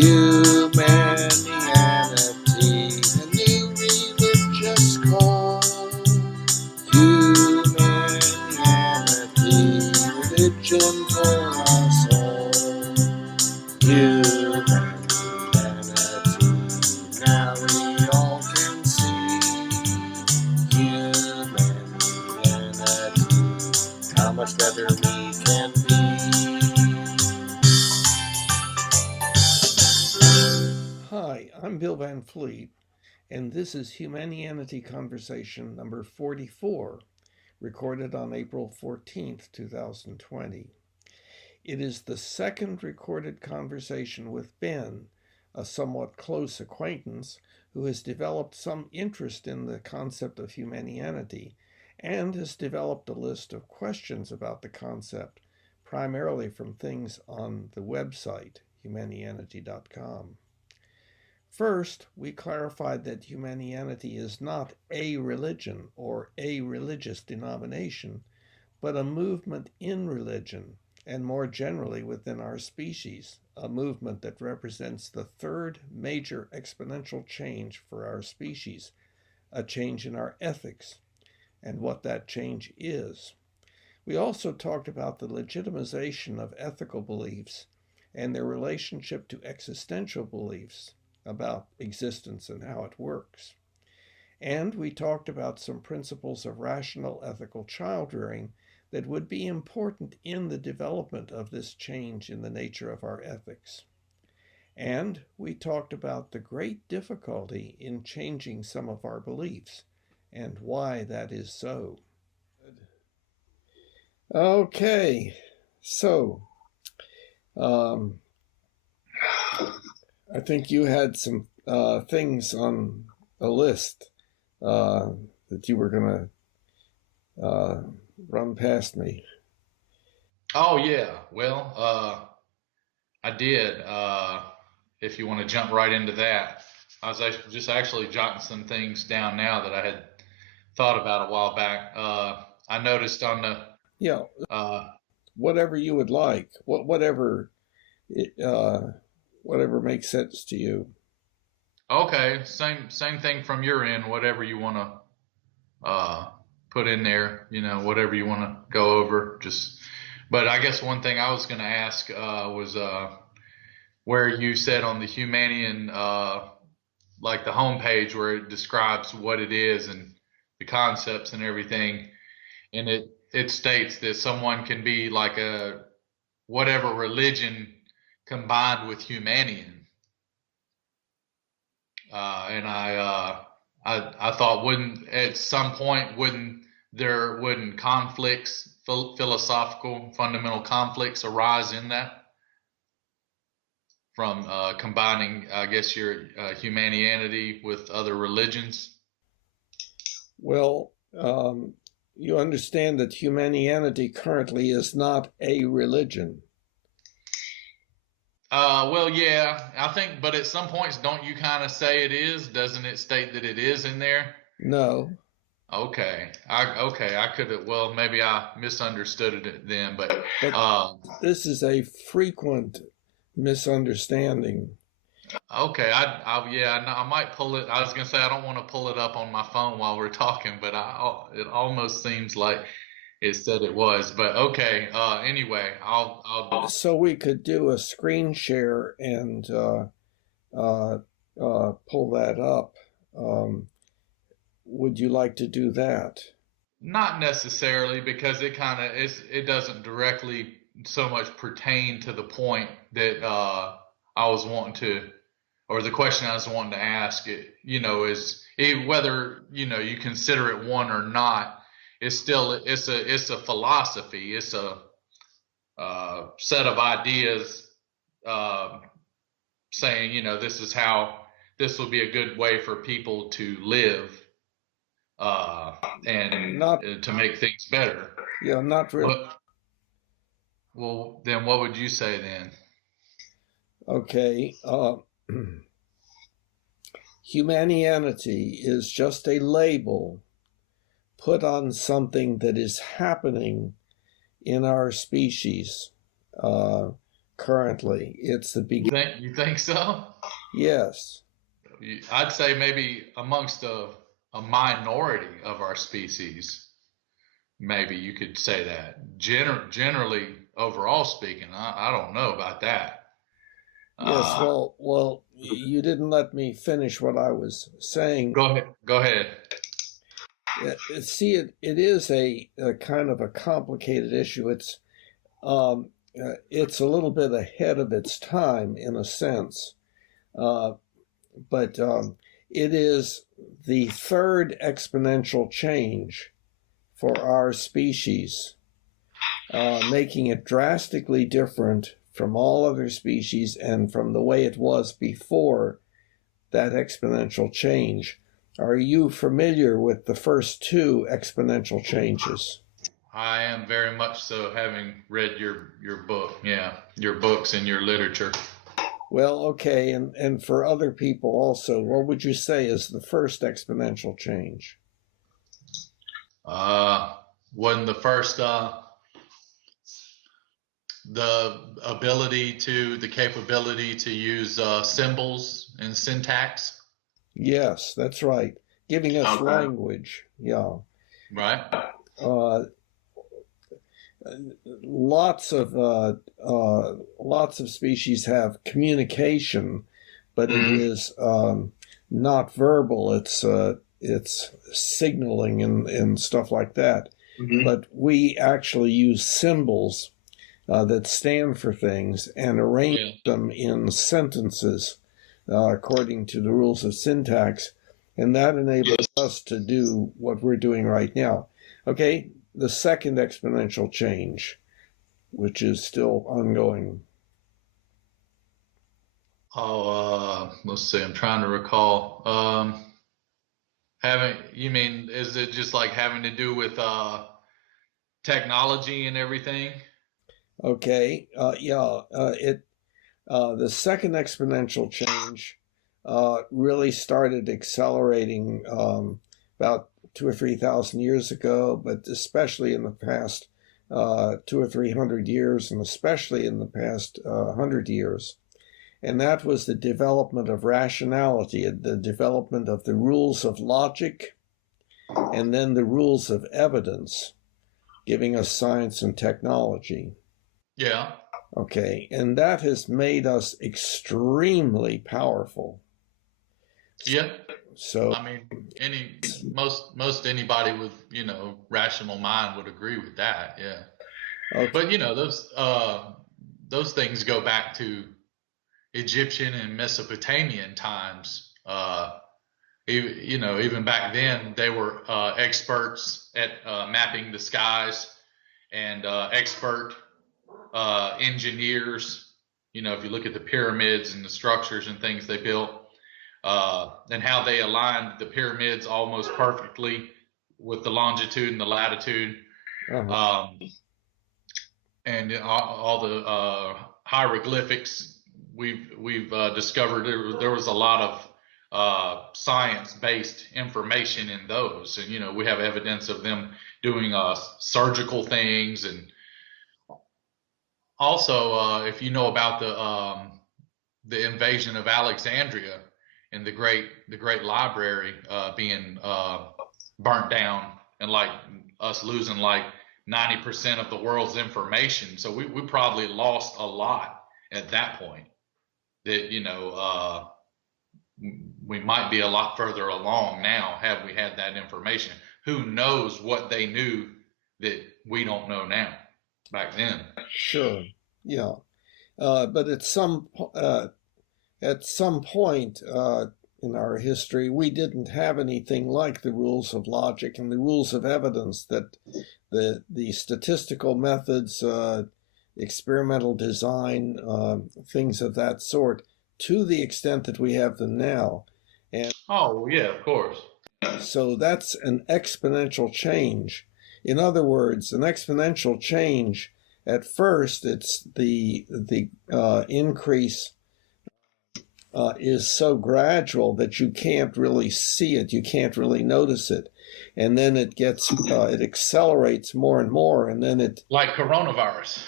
Humanianity, a new religious call. Humanianity, religion for us all. Humanity, now we all can see. Humanity, how much better we can be. Hi, I'm Bill Van Fleet, and this is Humanianity Conversation number 44, recorded on April 14th, 2020. It is the second recorded conversation with Ben, a somewhat close acquaintance who has developed some interest in the concept of humanianity and has developed a list of questions about the concept, primarily from things on the website, humanianity.com. First, we clarified that humanianity is not a religion or a religious denomination, but a movement in religion, and more generally within our species, a movement that represents the third major exponential change for our species, a change in our ethics, and what that change is. We also talked about the legitimization of ethical beliefs and their relationship to existential beliefs about existence and how it works. And we talked about some principles of rational ethical child rearing that would be important in the development of this change in the nature of our ethics. And we talked about the great difficulty in changing some of our beliefs and why that is so. Okay, so I think you had some things on a list that you were going to run past me. Oh yeah. Well, I did. If you want to jump right into that, I was just actually jotting some things down now that I had thought about a while back. I noticed on the Yeah, uh, whatever you would like, whatever whatever makes sense to you. okay, same thing from your end. Whatever you want to put in there, whatever you want to go over. But I guess one thing I was going to ask was where you said on the Humanian like the homepage where it describes what it is and the concepts and everything, and it states that someone can be like a whatever religion combined with Humanian, and I thought wouldn't at some point wouldn't conflicts philosophical fundamental conflicts arise in that from combining I guess your humanity with other religions. Well, you understand that humanity currently is not a religion. Well, yeah, I think, but at some points, don't you kind of say it is? Doesn't it state that it is in there? No, Okay, I could have. Well, maybe I misunderstood it then, but but uh, this is a frequent misunderstanding. okay, yeah, I might pull it. I was gonna say I don't want to pull it up on my phone while we're talking, but it almost seems like it said it was. But okay, anyway, I'll. So we could do a screen share and uh, pull that up. Um, would you like to do that? Not necessarily because it doesn't directly so much pertain to the point that I was wanting to or the question I was wanting to ask it is whether you consider it one or not. It's still it's a philosophy. It's a set of ideas uh, saying this is how this will be a good way for people to live and Not, to make things better. yeah, not really. What? Well, then what would you say then? Okay. Humanianity is just a label put on something that is happening in our species, uh, currently. It's the beginning. You think so? Yes. I'd say maybe amongst a minority of our species, maybe you could say that. Generally, overall speaking, I don't know about that. Yes. Well, you didn't let me finish what I was saying. Go ahead. Go ahead. See, it is a kind of a complicated issue. It's a little bit ahead of its time in a sense, but it is the third exponential change for our species, making it drastically different from all other species and from the way it was before that exponential change. Are you familiar with the first two exponential changes? I am very much so, having read your book. Yeah, your books and your literature. Well, okay, and for other people also, what would you say is the first exponential change? Wasn't the first the capability to use symbols and syntax? Yes, that's right. Giving us language. Yeah. Right. Uh, lots of species have communication, but it is not verbal. It's signaling and stuff like that. But we actually use symbols that stand for things and arrange them in sentences according to the rules of syntax, and that enables us to do what we're doing right now. Okay, the second exponential change, which is still ongoing. Let's see. I'm trying to recall. You mean, is it just like having to do with technology and everything? Okay, the second exponential change really started accelerating about 2,000 or 3,000 years ago, but especially in the past 200 or 300 years, and especially in the past 100 years. And that was the development of rationality, the development of the rules of logic, and then the rules of evidence, giving us science and technology. Yeah. Okay, and that has made us extremely powerful. Yeah. So I mean, most anybody with rational mind would agree with that. Yeah. okay. But those things go back to Egyptian and Mesopotamian times. Even back then, they were experts at mapping the skies and expert engineers. If you look at the pyramids and the structures and things they built, and how they aligned the pyramids almost perfectly with the longitude and the latitude, and all the hieroglyphics we've discovered. There was a lot of science-based information in those, and we have evidence of them doing surgical things. And also, if you know about the invasion of Alexandria and the great library being burnt down, and like us losing like 90% of the world's information, so we probably lost a lot at that point. That we might be a lot further along now had we had that information. Who knows what they knew that we don't know now back then? Sure, yeah, but at some point in our history, we didn't have anything like the rules of logic and the rules of evidence, that the statistical methods, experimental design, things of that sort, to the extent that we have them now. And oh yeah, of course. So that's an exponential change. In other words, an exponential change, at first, it's the increase is so gradual that you can't really see it, you can't really notice it, and then it accelerates more and more, and then it, like coronavirus.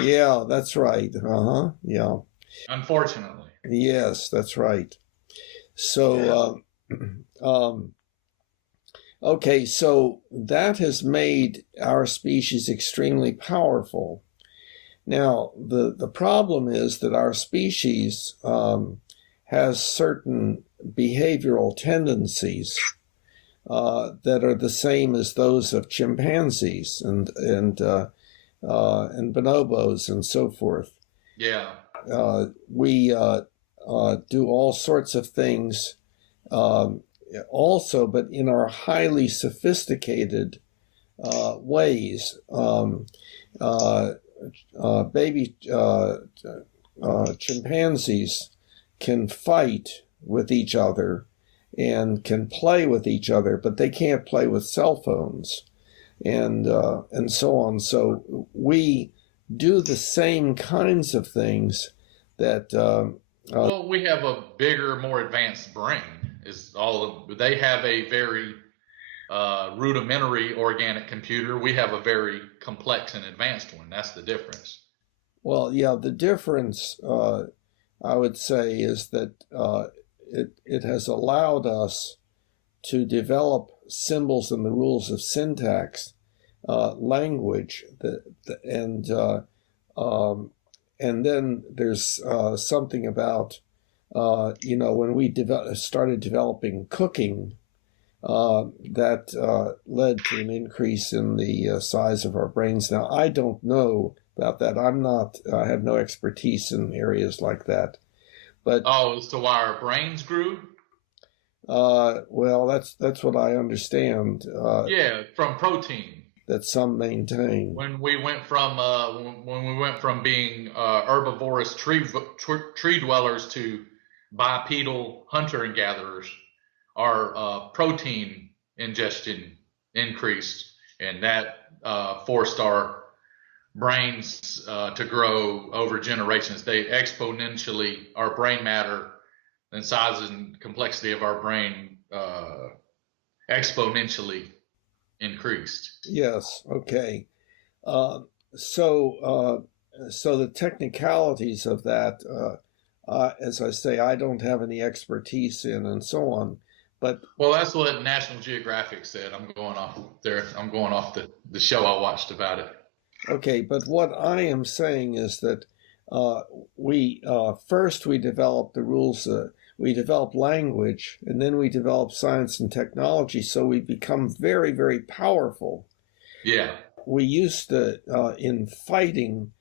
Yeah, that's right. Yeah. Unfortunately. Yes, that's right. So, okay, so that has made our species extremely powerful. Now, the problem is that our species has certain behavioral tendencies that are the same as those of chimpanzees and bonobos and so forth. Yeah. We do all sorts of things also, but in our highly sophisticated ways. Baby chimpanzees can fight with each other and can play with each other, but they can't play with cell phones and so on. So we do the same kinds of things that. Well, we have a bigger, more advanced brain. Is all of, they have a very rudimentary organic computer. We have a very complex and advanced one. That's the difference. Well, yeah, the difference I would say is that it has allowed us to develop symbols and the rules of syntax, language, and then there's something about when we started developing cooking, that led to an increase in the size of our brains. Now, I don't know about that. I have no expertise in areas like that. But as to why our brains grew? well, that's what I understand. Yeah, from protein. That some maintain. When we went from being herbivorous tree dwellers to bipedal hunter and gatherers, our protein ingestion increased, and that forced our brains to grow over generations. They exponentially, our brain matter and size and complexity of our brain exponentially increased. Yes. Okay. Uh, so the technicalities of that, as I say, I don't have any expertise in, and so on. But well, that's what National Geographic said. I'm going off there. I'm going off the show I watched about it. Okay, but what I am saying is that we first we developed the rules. We developed language, and then we developed science and technology. So we become very, very powerful. Yeah. We used to, in fighting,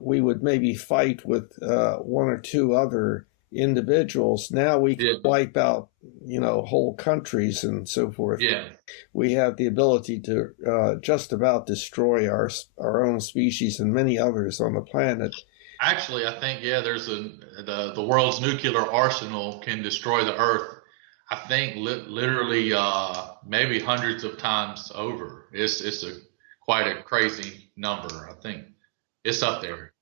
we would maybe fight with one or two other individuals. Now we can wipe out, whole countries and so forth. Yeah. We have the ability to just about destroy our own species and many others on the planet. Actually, I think there's the world's nuclear arsenal can destroy the Earth. I think literally maybe hundreds of times over. It's quite a crazy number. I think it's up there.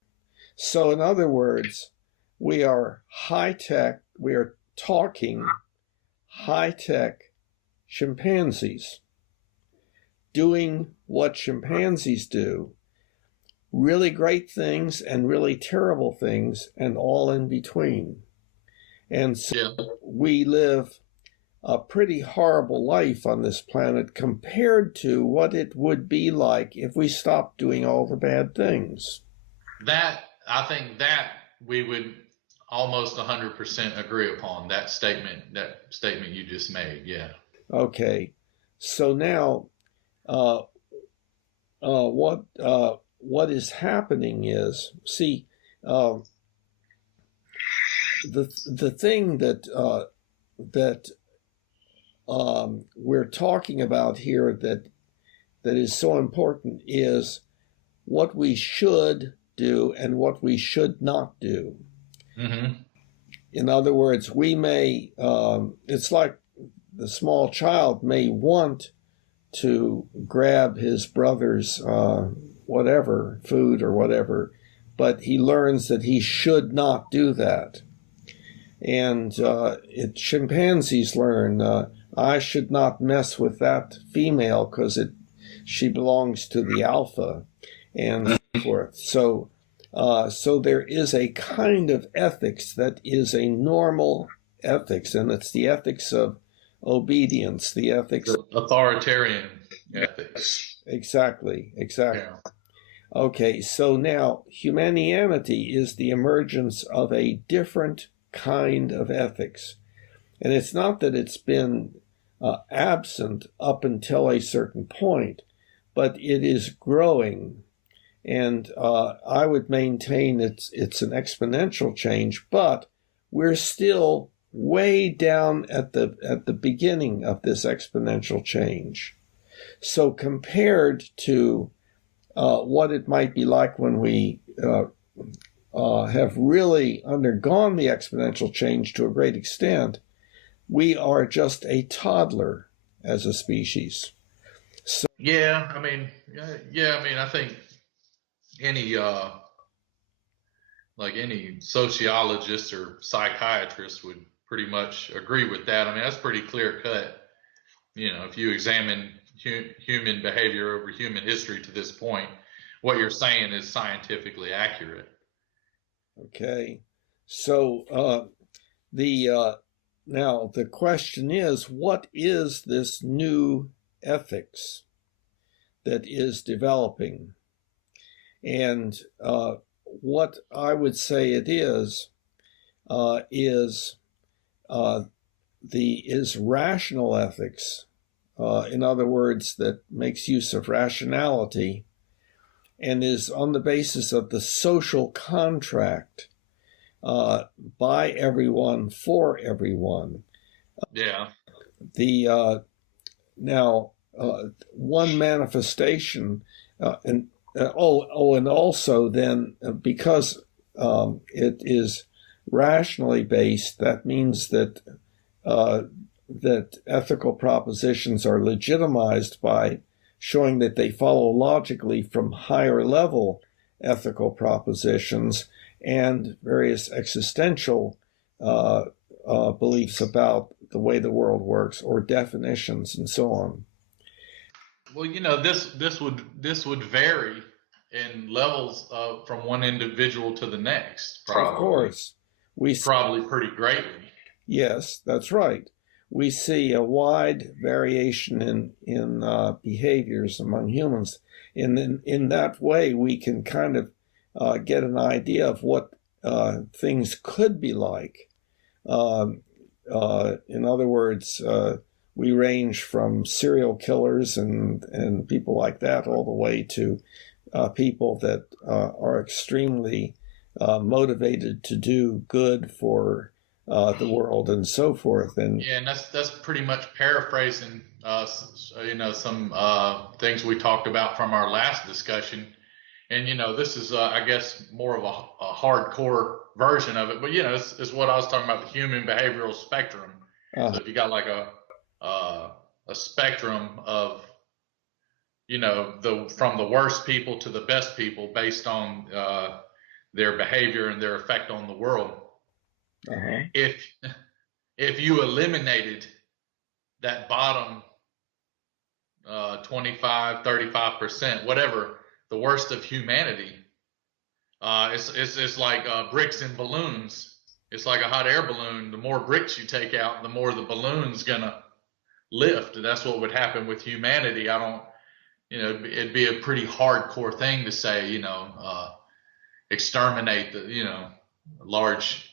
So, in other words, we are high tech. We are talking high tech chimpanzees doing what chimpanzees do. Really great things and really terrible things and all in between. And so we live a pretty horrible life on this planet compared to what it would be like if we stopped doing all the bad things. I think that we would almost 100% agree upon that statement you just made. Yeah. Okay. So now what is happening is, see, the thing that we're talking about here that is so important is what we should do and what we should not do. Mm-hmm. In other words, we may, it's like the small child may want to grab his brother's whatever, food or whatever, but he learns that he should not do that. And chimpanzees learn, I should not mess with that female because she belongs to the alpha. And forth. So there is a kind of ethics that is a normal ethics, and it's the ethics of obedience, the ethics. Authoritarian ethics. Exactly. Yeah. Okay, so now humanity is the emergence of a different kind of ethics. And it's not that it's been absent up until a certain point, but it is growing. And I would maintain it's an exponential change, but we're still way down at the beginning of this exponential change. So compared to what it might be like when we have really undergone the exponential change to a great extent, we are just a toddler as a species. So, Yeah, I mean, I think any like any sociologist or psychiatrist would pretty much agree with that. I mean, that's pretty clear cut. If you examine human behavior over human history to this point, what you're saying is scientifically accurate. okay, so now the question is, what is this new ethics that is developing? And what I would say it is rational ethics. In other words, that makes use of rationality and is on the basis of the social contract by everyone for everyone. Yeah. The now one manifestation and also then because it is rationally based, that means that that ethical propositions are legitimized by showing that they follow logically from higher level ethical propositions and various existential beliefs about the way the world works or definitions and so on. Well, this would vary in levels from one individual to the next, Of course, probably pretty greatly. Yes, that's right. We see a wide variation in behaviors among humans. In that way, we can kind of get an idea of what things could be like. In other words, we range from serial killers and people like that all the way to people that are extremely motivated to do good for the world and so forth. And that's pretty much paraphrasing, some things we talked about from our last discussion. And this is, I guess, more of a hardcore version of it. But it's what I was talking about, the human behavioral spectrum. So if you got like a spectrum of from the worst people to the best people based on their behavior and their effect on the world. uh-huh. If you eliminated that bottom 25, 35%, whatever, the worst of humanity, it's like bricks and balloons. It's like a hot air balloon. The more bricks you take out, the more the balloon's gonna lift. And that's what would happen with humanity. I don't, it'd be a pretty hardcore thing to say, exterminate the, large.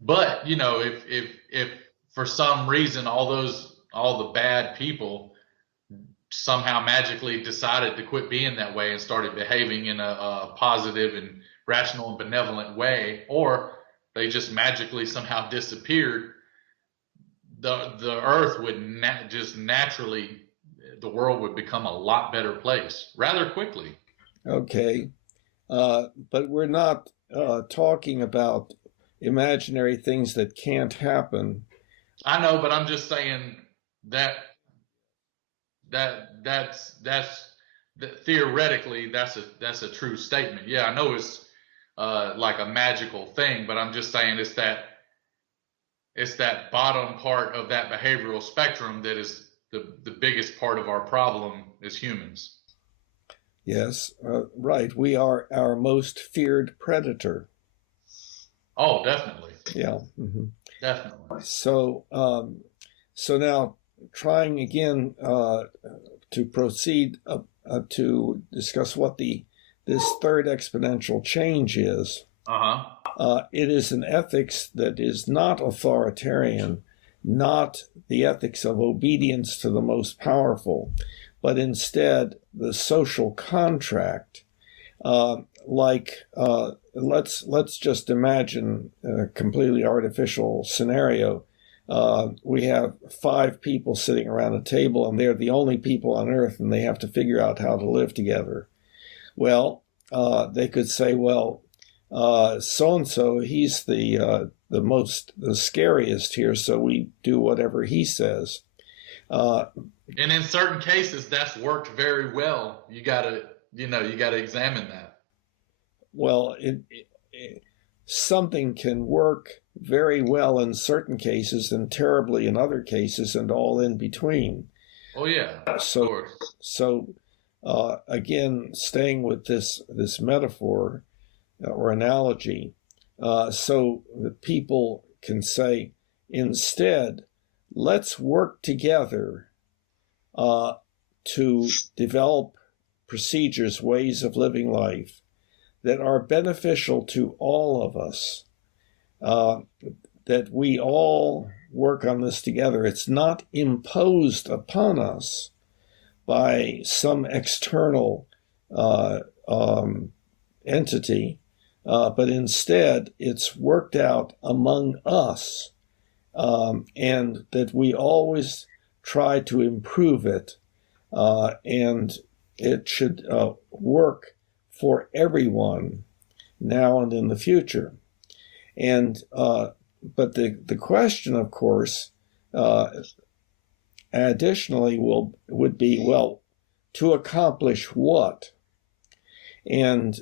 But if for some reason all the bad people somehow magically decided to quit being that way and started behaving in a positive and rational and benevolent way, or they just magically somehow disappeared, the earth would just naturally, the world would become a lot better place rather quickly. Okay, but we're not talking about imaginary things that can't happen. I know, but I'm just saying that's theoretically that's a true statement. Yeah, I know it's like a magical thing, but I'm just saying it's that bottom part of that behavioral spectrum that is the biggest part of our problem as humans. Yes, right. We are our most feared predator. Oh, definitely. Yeah. Mm-hmm. Definitely. So now trying again to proceed to discuss what this third exponential change is. It is an ethics that is not authoritarian, not the ethics of obedience to the most powerful, but instead the social contract. Let's just imagine a completely artificial scenario. We have 5 people sitting around a table, and they're the only people on Earth, and they have to figure out how to live together. Well, they could say, well, so and so, he's the scariest here, so we do whatever he says. And in certain cases, that's worked very well. You gotta examine that. Well, something can work very well in certain cases and terribly in other cases, and all in between. Oh yeah, of course. So again, staying with this metaphor or analogy, so that people can say, instead, let's work together to develop procedures, ways of living life that are beneficial to all of us, that we all work on this together. It's not imposed upon us by some external entity, but instead it's worked out among us, and that we always try to improve it, and it should work for everyone now and in the future. And but the question, of course, additionally would be, well, to accomplish what? And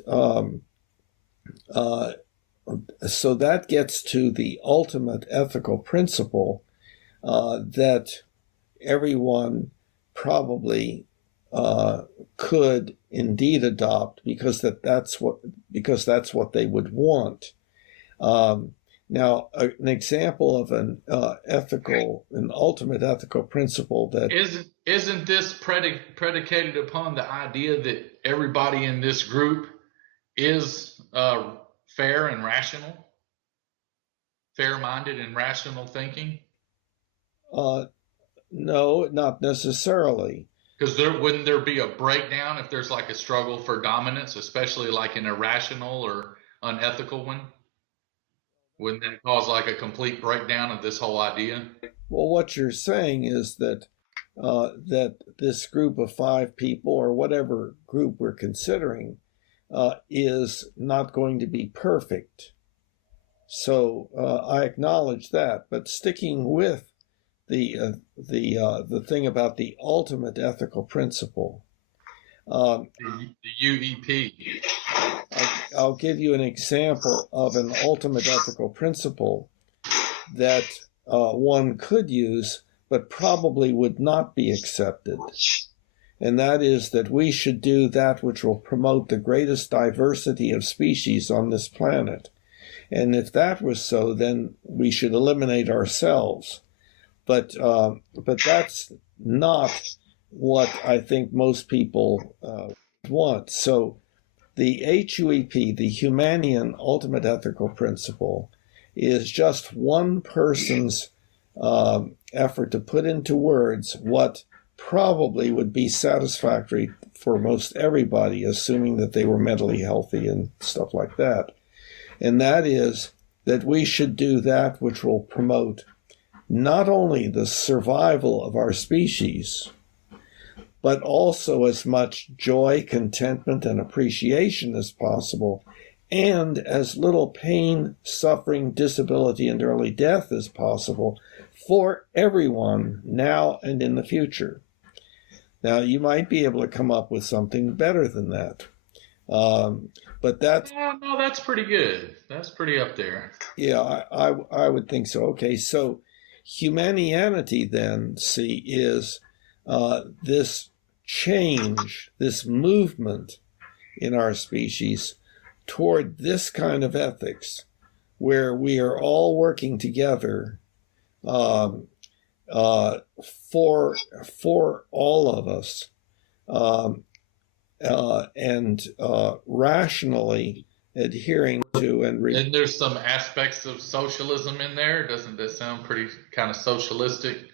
so that gets to the ultimate ethical principle that everyone probably could indeed adopt, because that's what they would want. Now, an example of an ultimate ethical principle that isn't this predicated upon the idea that everybody in this group is fair and rational, fair-minded and rational thinking? No, not necessarily. Because wouldn't there be a breakdown if there's like a struggle for dominance, especially like an irrational or unethical one? Wouldn't that cause like a complete breakdown of this whole idea? Well, what you're saying is that that this group of 5 people, or whatever group we're considering, is not going to be perfect. So I acknowledge that, but sticking with the thing about the ultimate ethical principle, the UEP. I'll give you an example of an ultimate ethical principle that one could use, but probably would not be accepted. And that is that we should do that which will promote the greatest diversity of species on this planet. And if that was so, then we should eliminate ourselves. But that's not what I think most people want. So the HUEP, the Humanian Ultimate Ethical Principle, is just one person's effort to put into words what probably would be satisfactory for most everybody, assuming that they were mentally healthy and stuff like that. And that is that we should do that which will promote not only the survival of our species, but also as much joy, contentment, and appreciation as possible, and as little pain, suffering, disability, and early death as possible for everyone now and in the future. Now, you might be able to come up with something better than that. But that's... No, that's pretty good. That's pretty up there. Yeah, I would think so. Okay, so Humanianity then, see, is this change, this movement in our species toward this kind of ethics, where we are all working together for all of us, and rationally adhering to and there's some aspects of socialism in there. Doesn't that sound pretty kind of socialistic?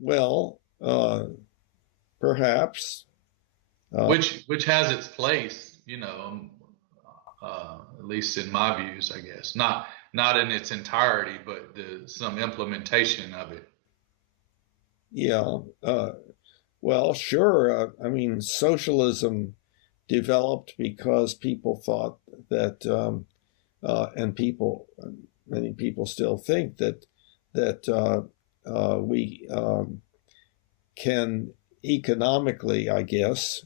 well, perhaps. Which has its place, at least in my views, I guess. Not in its entirety, but some implementation of it. Yeah. Well, sure. I mean, socialism developed because people thought that, and many people still think that we can economically, I guess,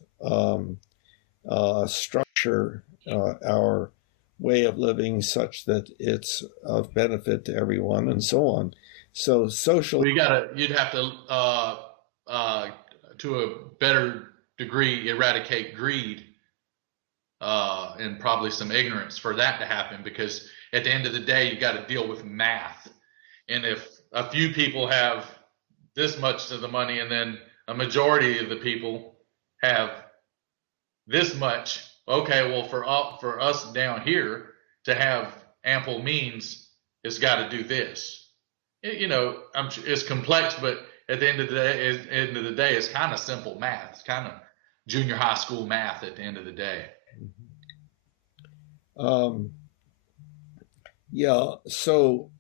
structure our way of living such that it's of benefit to everyone, and so on. So social. You'd have to a better degree, eradicate greed and probably some ignorance for that to happen, because at the end of the day, you got to deal with math. And if a few people have this much of the money and then a majority of the people have this much, okay, well, for us down here to have ample means, it's got to do this. It's complex, but at the end of the day, it's kind of simple math. It's kind of junior high school math at the end of the day. Yeah. So,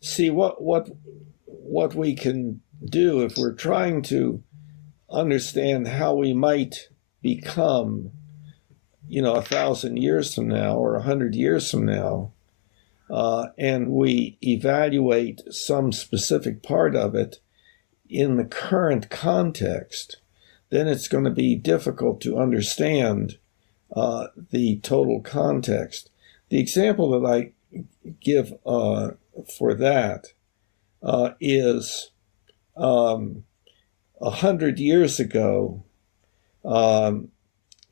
see what we can do if we're trying to understand how we might become, 1,000 years from now or 100 years from now, and we evaluate some specific part of it in the current context, then it's going to be difficult to understand the total context. The example that I give for that is 100 years ago,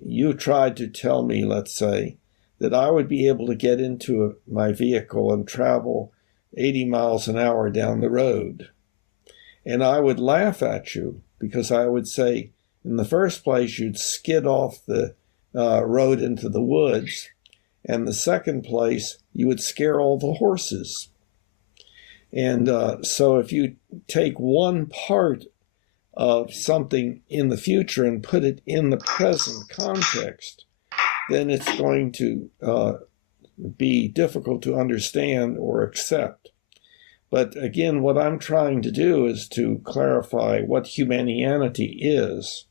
you tried to tell me, let's say, that I would be able to get into my vehicle and travel 80 miles an hour down the road. And I would laugh at you because I would say, in the first place, you'd skid off the road into the woods. And the second place, you would scare all the horses. And so if you take one part of something in the future and put it in the present context, then it's going to be difficult to understand or accept. But again, what I'm trying to do is to clarify what humanianity is.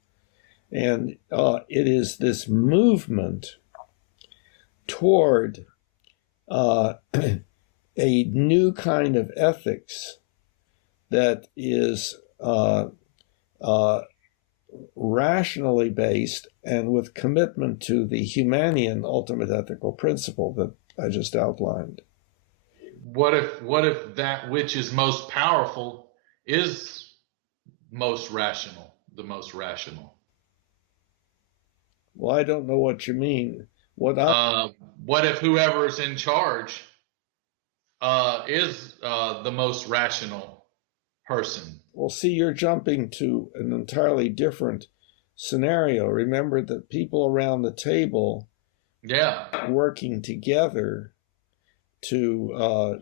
And it is this movement toward a new kind of ethics that is rationally based and with commitment to the Humanian ultimate ethical principle that I just outlined. What if that which is most powerful is most rational, the most rational? Well, I don't know what you mean. What if whoever's in charge is the most rational person? Well, see, you're jumping to an entirely different scenario. Remember that people around the table, working together to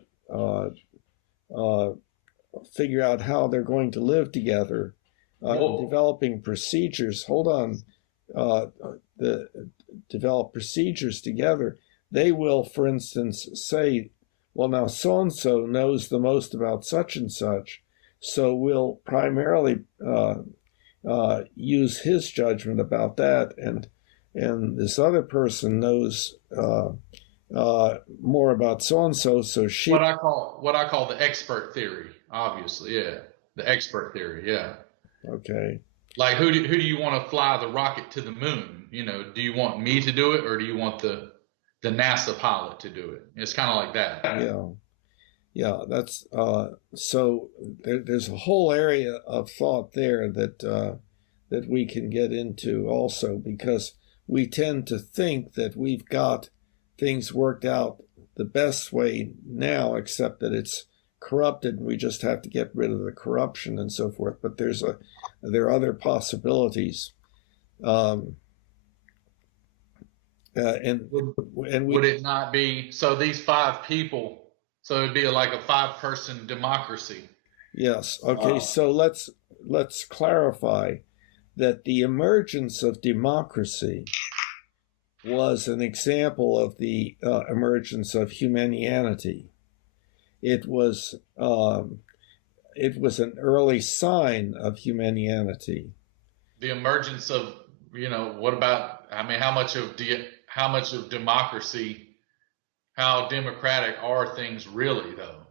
figure out how they're going to live together, developing procedures. Hold on. Develop procedures together. They will, for instance, say, well, now so-and-so knows the most about such and such, so we'll primarily use his judgment about that, and this other person knows more about so-and-so, so she... What I call the expert theory, obviously, yeah. The expert theory, yeah. Okay. Like, who do you want to fly the rocket to the moon? Do you want me to do it, or do you want the NASA pilot to do it? It's kind of like that. Yeah. Yeah, that's so there's a whole area of thought there that we can get into also, because we tend to think that we've got things worked out the best way now, except that it's corrupted and we just have to get rid of the corruption and so forth. But there are other possibilities. Um, and Would it not be so? These five people, so it'd be like a five-person democracy. Yes. Okay. So let's clarify that the emergence of democracy was an example of the emergence of Humanianity. It was an early sign of Humanianity. The emergence of, what about? I mean, how much of democracy? How democratic are things really, though?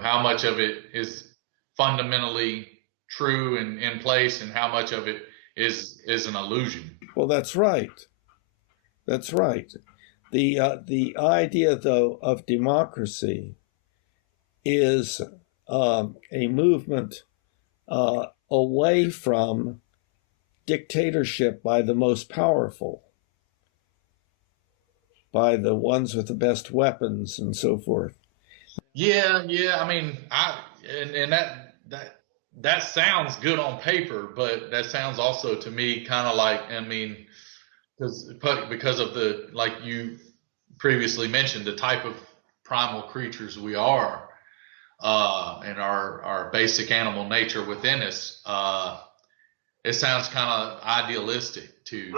How much of it is fundamentally true and in place, and how much of it is an illusion? Well, that's right. That's right. The idea, though, of democracy is a movement away from dictatorship by the most powerful, by the ones with the best weapons and so forth. Yeah, yeah. I mean, and that sounds good on paper, but that sounds also to me kind of like, I mean, because of the, like you previously mentioned, the type of primal creatures we are, and our basic animal nature within us. It sounds kind of idealistic to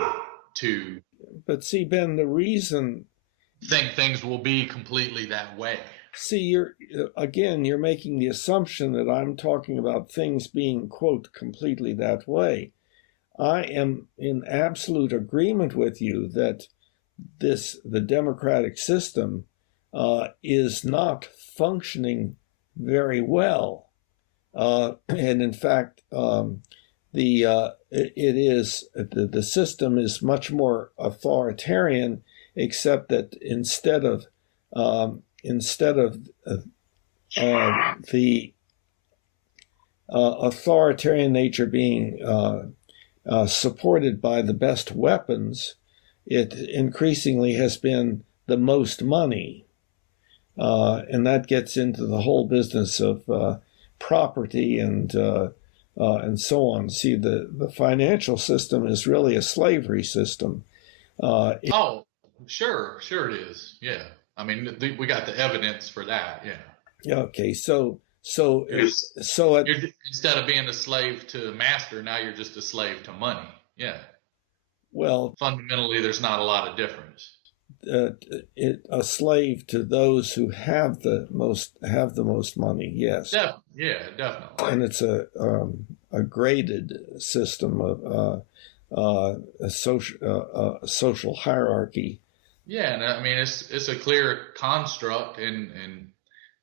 But see, Ben, the reason think things will be completely that way. See, you're making the assumption that I'm talking about things being, quote, completely that way. I am in absolute agreement with you that the democratic system is not functioning very well, and in fact, the system is much more authoritarian, except that instead of the authoritarian nature being supported by the best weapons, it increasingly has been the most money. And that gets into the whole business of property and so on. See, the financial system is really a slavery system. Oh, sure it is. Yeah. I mean, we got the evidence for that. Yeah. Okay, Instead of being a slave to master, now you're just a slave to money. Yeah. Well, fundamentally, there's not a lot of difference. A slave to those who have the most money. Yes. Yeah, definitely. And it's a graded system of a social hierarchy. Yeah, and I mean it's a clear construct, and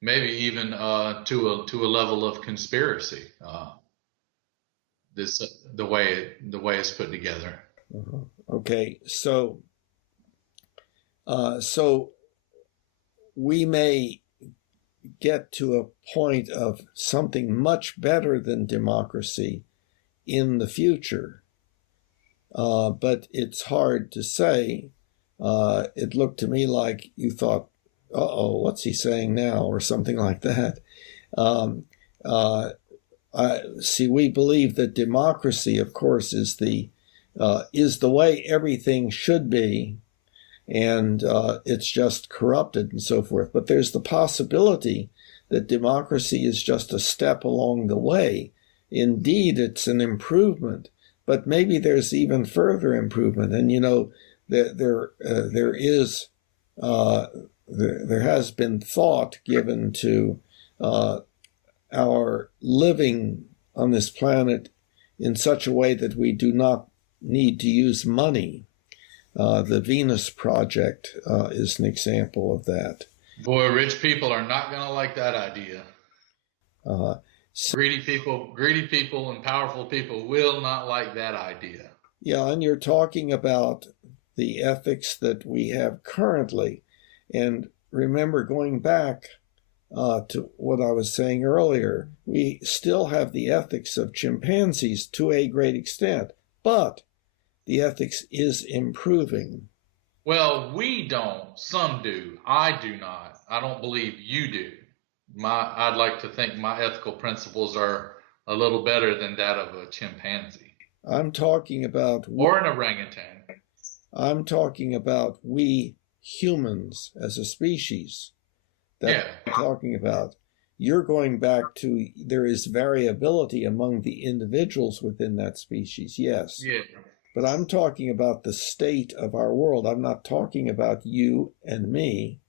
maybe even to a level of conspiracy. The way it's put together. Okay, so we may get to a point of something much better than democracy in the future, but it's hard to say. It looked to me like you thought, "Uh-oh, what's he saying now?" or something like that. We believe that democracy, of course, is the way everything should be, and it's just corrupted and so forth. But there's the possibility that democracy is just a step along the way. Indeed, it's an improvement, but maybe there's even further improvement. And there has been thought given to our living on this planet in such a way that we do not need to use money. The Venus Project is an example of that. Boy, rich people are not going to like that idea. Greedy people and powerful people will not like that idea. Yeah, and you're talking about the ethics that we have currently. And remember, going back to what I was saying earlier. We still have the ethics of chimpanzees to a great extent, but the ethics is improving. Well, we don't. Some do. I do not. I don't believe you do. I'd like to think my ethical principles are a little better than that of a chimpanzee I'm talking about or an orangutan. I'm talking about we humans as a species. That's what I'm talking about. You're going back to there is variability among the individuals within that species, yes. Yeah. But I'm talking about the state of our world. I'm not talking about you and me.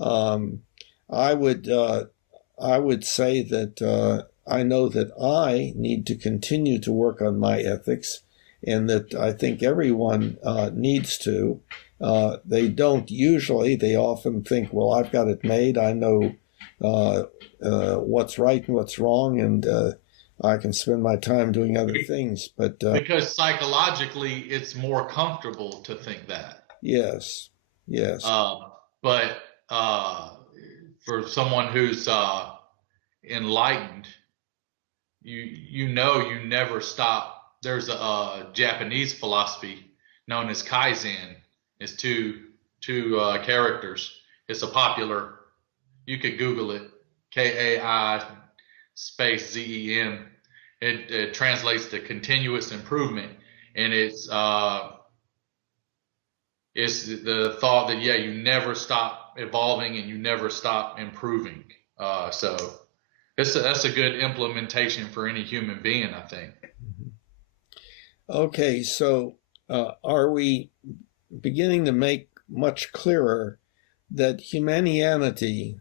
I would say that I know that I need to continue to work on my ethics, and that I think everyone needs to. They don't usually. They often think, well, I've got it made. I know what's right and what's wrong, and I can spend my time doing other things. But because psychologically, it's more comfortable to think that. yes, yes. But for someone who's enlightened, you never stop. There's a Japanese philosophy known as Kaizen. It's two characters. It's a popular. You could Google it. Kai space Zen. It translates to continuous improvement, and it's the thought that you never stop evolving and you never stop improving. So that's a good implementation for any human being, I think. Okay, so are we beginning to make much clearer that Humanianity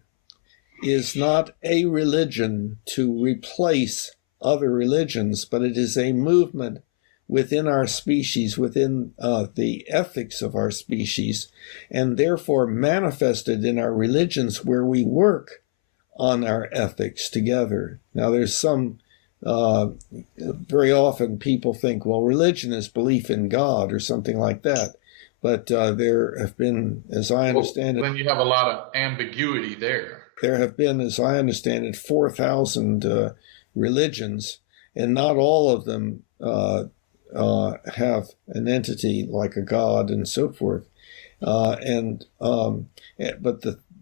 is not a religion to replace other religions, but it is a movement within our species, within the ethics of our species, and therefore manifested in our religions where we work on our ethics together. Now, there's some, very often people think, well, religion is belief in God or something like that. But there have been, as I understand it, then you have a lot of ambiguity there. There have been, as I understand it, 4,000 religions, and not all of them have an entity like a god and so forth. But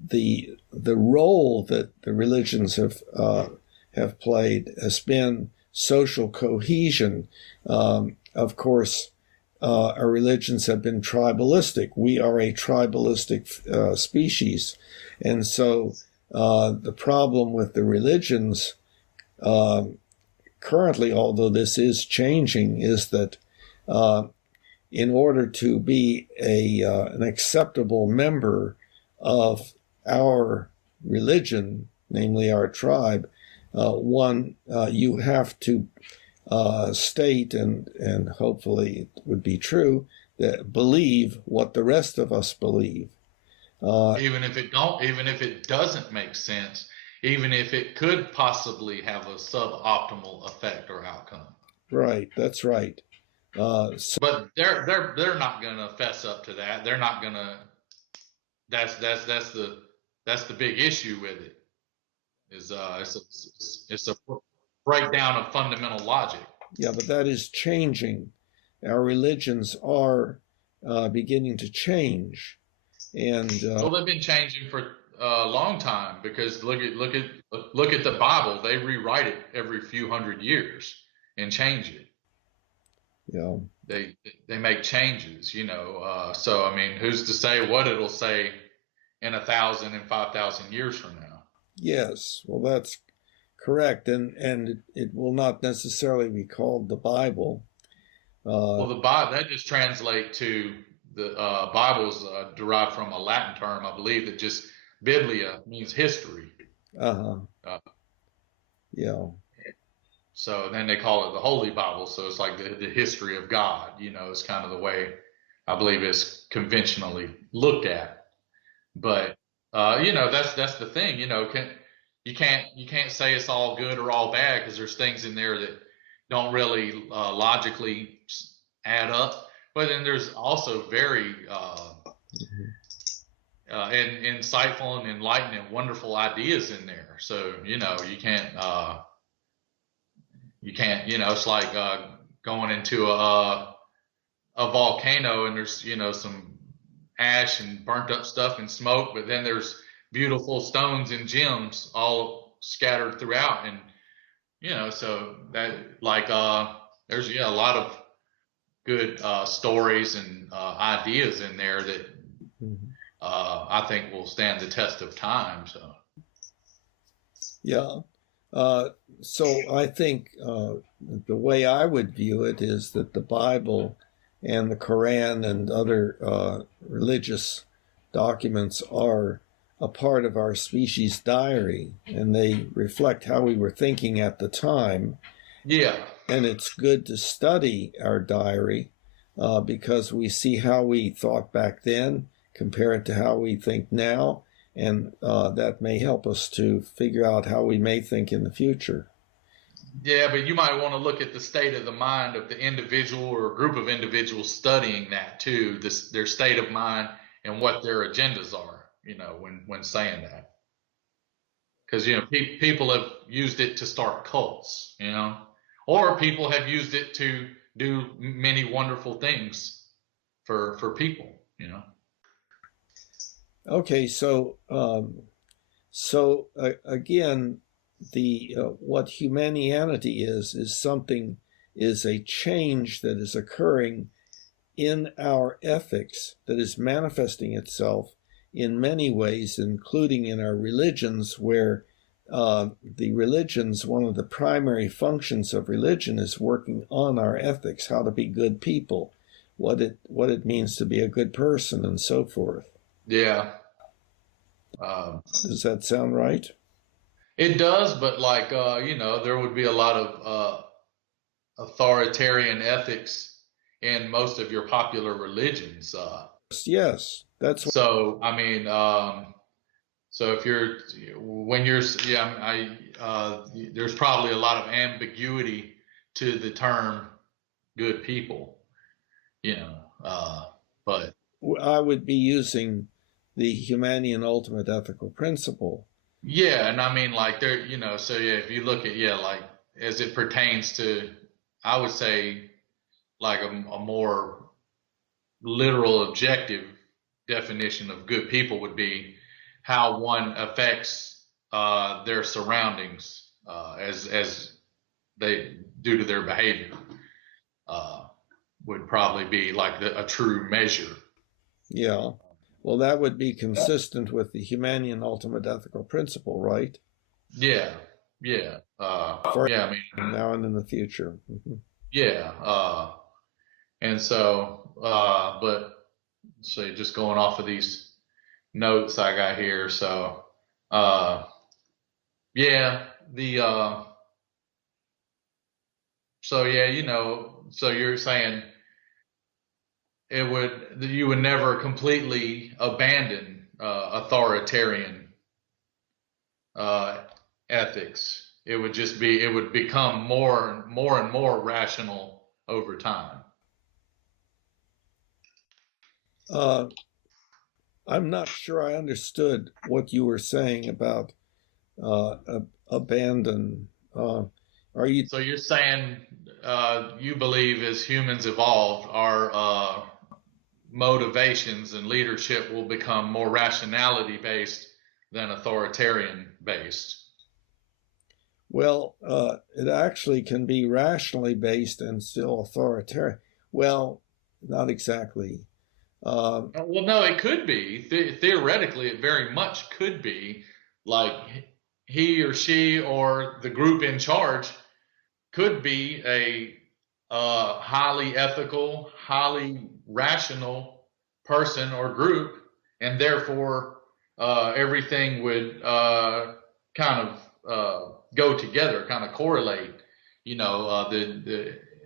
the role that the religions have played has been social cohesion. Of course, our religions have been tribalistic. We are a tribalistic species, and so the problem with the religions currently, although this is changing, is that in order to be an acceptable member of our religion, namely our tribe, you have to state, and hopefully it would be true, that believe what the rest of us believe. Even if it doesn't make sense, even if it could possibly have a suboptimal effect or outcome. Right, that's right. But they're not going to fess up to that. They're not going to. That's the big issue with it. It's a breakdown of fundamental logic. Yeah, but that is changing. Our religions are beginning to change, and well, they've been changing for a long time, because look at the Bible. They rewrite it every few hundred years and change it. Yeah, they make changes, so I mean, who's to say what it'll say in 1,000 and 5,000 years from now? Yes, well, that's correct, and it will not necessarily be called the Bible. Well, the Bible, that just translate to the Bible's derived from a Latin term, I believe, that just Biblia means history. Yeah. So then they call it the Holy Bible. So it's like the history of God. It's kind of the way I believe it's conventionally looked at. But that's the thing. You can't say it's all good or all bad, because there's things in there that don't really logically add up. But then there's also very and insightful and enlightening and wonderful ideas in there. So, you know, it's like going into a volcano and there's, you know, some ash and burnt up stuff and smoke, but then there's beautiful stones and gems all scattered throughout. And, you know, so that like, there's, yeah, a lot of good stories and ideas in there that I think will stand the test of time. So, Yeah. So I think the way I would view it is that the Bible and the Quran and other religious documents are a part of our species diary, and they reflect how we were thinking at the time. yeah. And it's good to study our diary because we see how we thought back then, compare it to how we think now, and that may help us to figure out how we may think in the future. Yeah, but you might want to look at the state of the mind of the individual or a group of individuals studying that too, their state of mind and what their agendas are, you know, when saying that. Because, you know, people have used it to start cults, you know, or people have used it to do many wonderful things for people, you know. Okay, so again, the what humanity is a change that is occurring in our ethics that is manifesting itself in many ways, including in our religions, where the religions, one of the primary functions of religion is working on our ethics, how to be good people, what it means to be a good person, and so forth. Yeah. Does that sound right? It does, but like, you know, there would be a lot of authoritarian ethics in most of your popular religions. Yes, that's what. So, I mean, so if you're, when you're, yeah, there's probably a lot of ambiguity to the term good people, you know, but I would be using the Humanian ultimate ethical principle. yeah, and I mean, like there, you know, so yeah, if you look at, yeah, like as it pertains to, I would say like a more literal objective definition of good people would be how one affects their surroundings as they due to their behavior uh, would probably be like a true measure. Yeah. Well, that would be consistent with the Humanian ultimate ethical principle, right? Yeah, yeah, For yeah. I mean, now and in the future. yeah, and so, but so just going off of these notes I got here, so uh, yeah, the so yeah, you know, so you're saying it would you would never completely abandon authoritarian uh, ethics. It would just be it would become more and more rational over time. Uh, I'm not sure I understood what you were saying about abandon. Are you? So you're saying you believe as humans evolved, our motivations and leadership will become more rationality based than authoritarian based. Well, it actually can be rationally based and still authoritarian. Well, not exactly. Well, no, it could be. Theoretically, it very much could be like he or she or the group in charge could be a highly ethical, highly rational person or group, and therefore everything would kind of go together, kind of correlate. You know,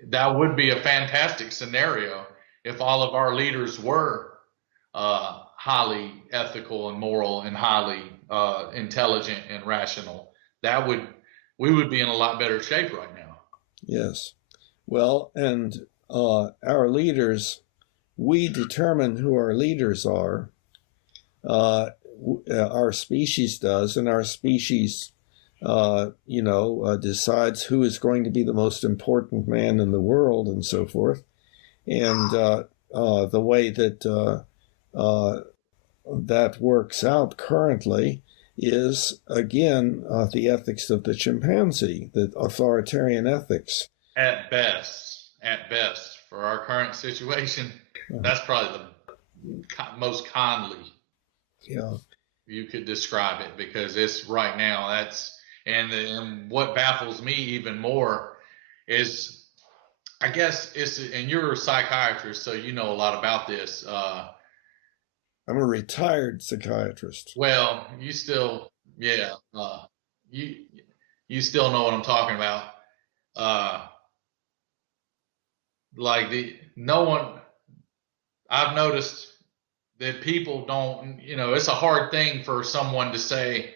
that would be a fantastic scenario if all of our leaders were highly ethical and moral and highly intelligent and rational. That would we would be in a lot better shape right now. Yes. Well, and our leaders, we determine who our leaders are. our species does, and our species, decides who is going to be the most important man in the world and so forth. And the way that that works out currently is, again, the ethics of the chimpanzee, the authoritarian ethics. At best, for our current situation, that's probably the most kindly you could describe it, because it's right now. And what baffles me even more is, I guess and you're a psychiatrist, so you know a lot about this. I'm a retired psychiatrist. Well, you still, you still know what I'm talking about. Like no one, I've noticed that people don't, it's a hard thing for someone to think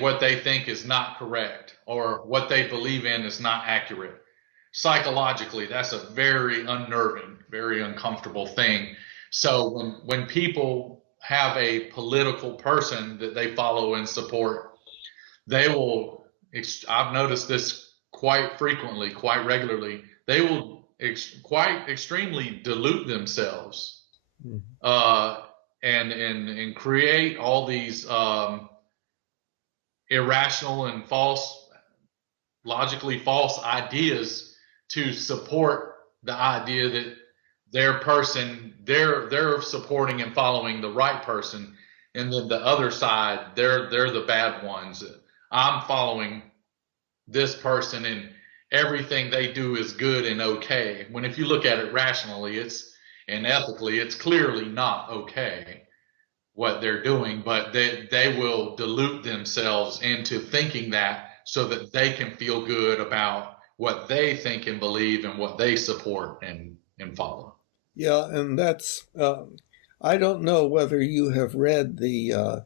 what they think is not correct or what they believe in is not accurate. Psychologically, that's a very unnerving, very uncomfortable thing. So when people have a political person that they follow and support, they will, I've noticed this quite frequently, quite regularly, they will quite extremely dilute themselves, and create all these irrational and logically false ideas to support the idea that their person, they're supporting and following the right person, and then the other side, they're the bad ones. I'm following this person, and everything they do is good and okay. When if you look at it rationally, and ethically, it's clearly not okay what they're doing, but they will dilute themselves into thinking that so that they can feel good about what they think and believe and what they support and follow. Yeah, and that's I don't know whether you have read the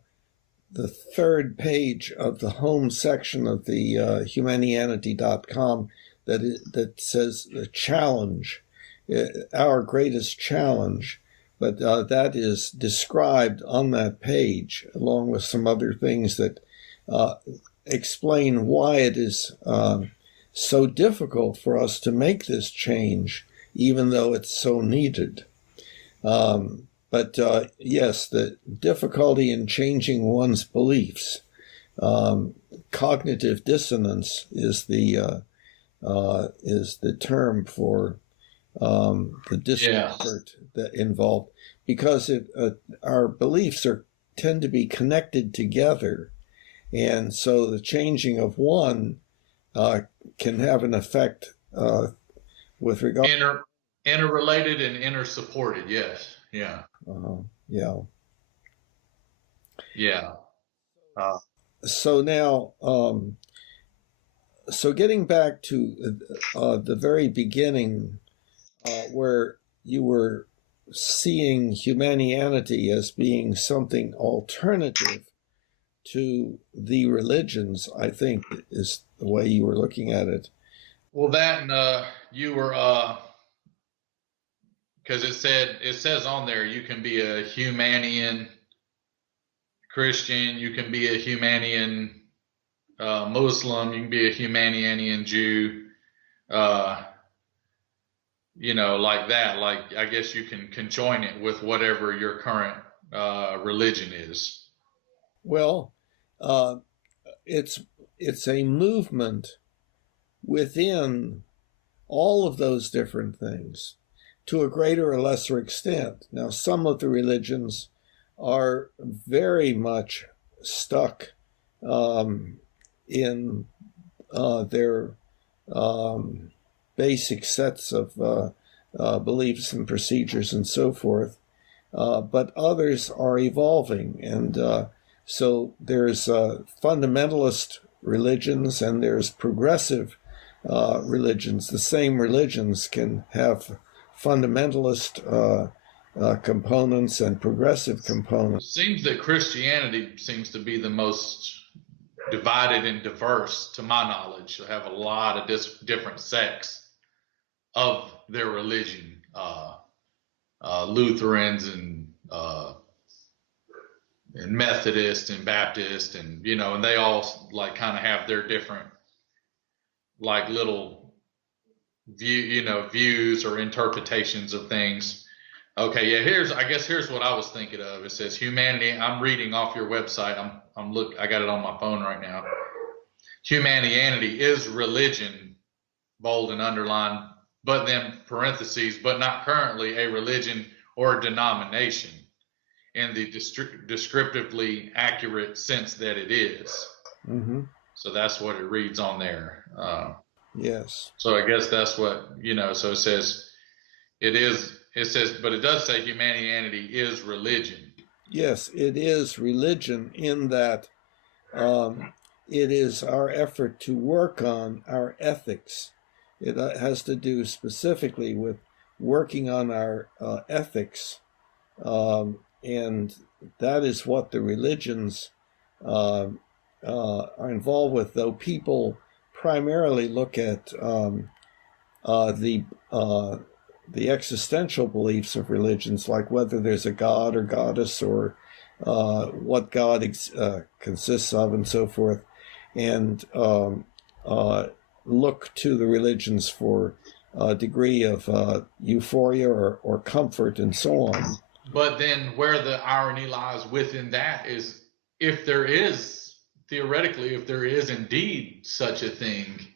third page of the home section of the Humanianity.com that says the challenge, our greatest challenge. But that is described on that page, along with some other things that explain why it is so difficult for us to make this change, even though it's so needed. But yes, the difficulty in changing one's beliefs, cognitive dissonance is the term for the discomfort that involved, because our beliefs tend to be connected together, and so the changing of one can have an effect with regard interrelated and intersupported. Yes. Yeah. Yeah. So now, so getting back to the very beginning, where you were seeing Humanianity as being something alternative to the religions, I think is the way you were looking at it. Well, that and you were, because it says on there you can be a Humanian Christian, you can be a Humanian Muslim, you can be a Humanian Jew, like that. Like, I guess you can conjoin it with whatever your current religion is. Well, it's a movement within all of those different things to a greater or lesser extent. Now, some of the religions are very much stuck in their basic sets of beliefs and procedures and so forth, but others are evolving. And so there's fundamentalist religions and there's progressive religions. The same religions can have fundamentalist components and progressive components. It seems that Christianity seems to be the most divided and diverse, to my knowledge. They have a lot of different sects of their religion, Lutherans and Methodist and Baptist, and and they all like kind of have their different like little views or interpretations of things. Okay, yeah. Here's what I was thinking of. It says humanity. I'm reading off your website. I got it on my phone right now. Humanianity is religion, bold and underlined, but then parentheses, but not currently a religion or a denomination in the descriptively accurate sense that it is. Mm-hmm. So that's what it reads on there. Yes. So I guess that's what, so it says, but it does say humanity is religion. Yes, it is religion in that it is our effort to work on our ethics. It has to do specifically with working on our ethics. And that is what the religions are involved with, though people primarily look at the existential beliefs of religions, like whether there's a god or goddess or what God consists of and so forth, and look to the religions for a degree of euphoria or comfort and so on. But then where the irony lies within that is if there is indeed such a thing,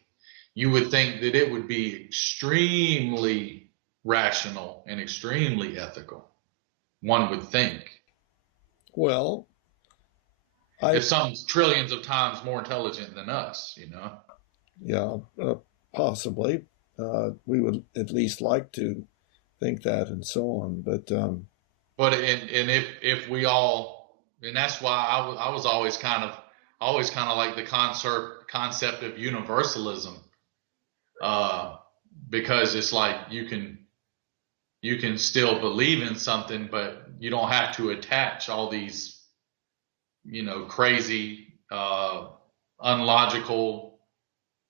you would think that it would be extremely rational and extremely ethical. One would think. Well, if something's trillions of times more intelligent than us, Yeah, possibly. We would at least like to think that and so on, but if we all, and that's why I was always kind of like the concept of universalism, because it's like you can still believe in something, but you don't have to attach all these crazy, unlogical,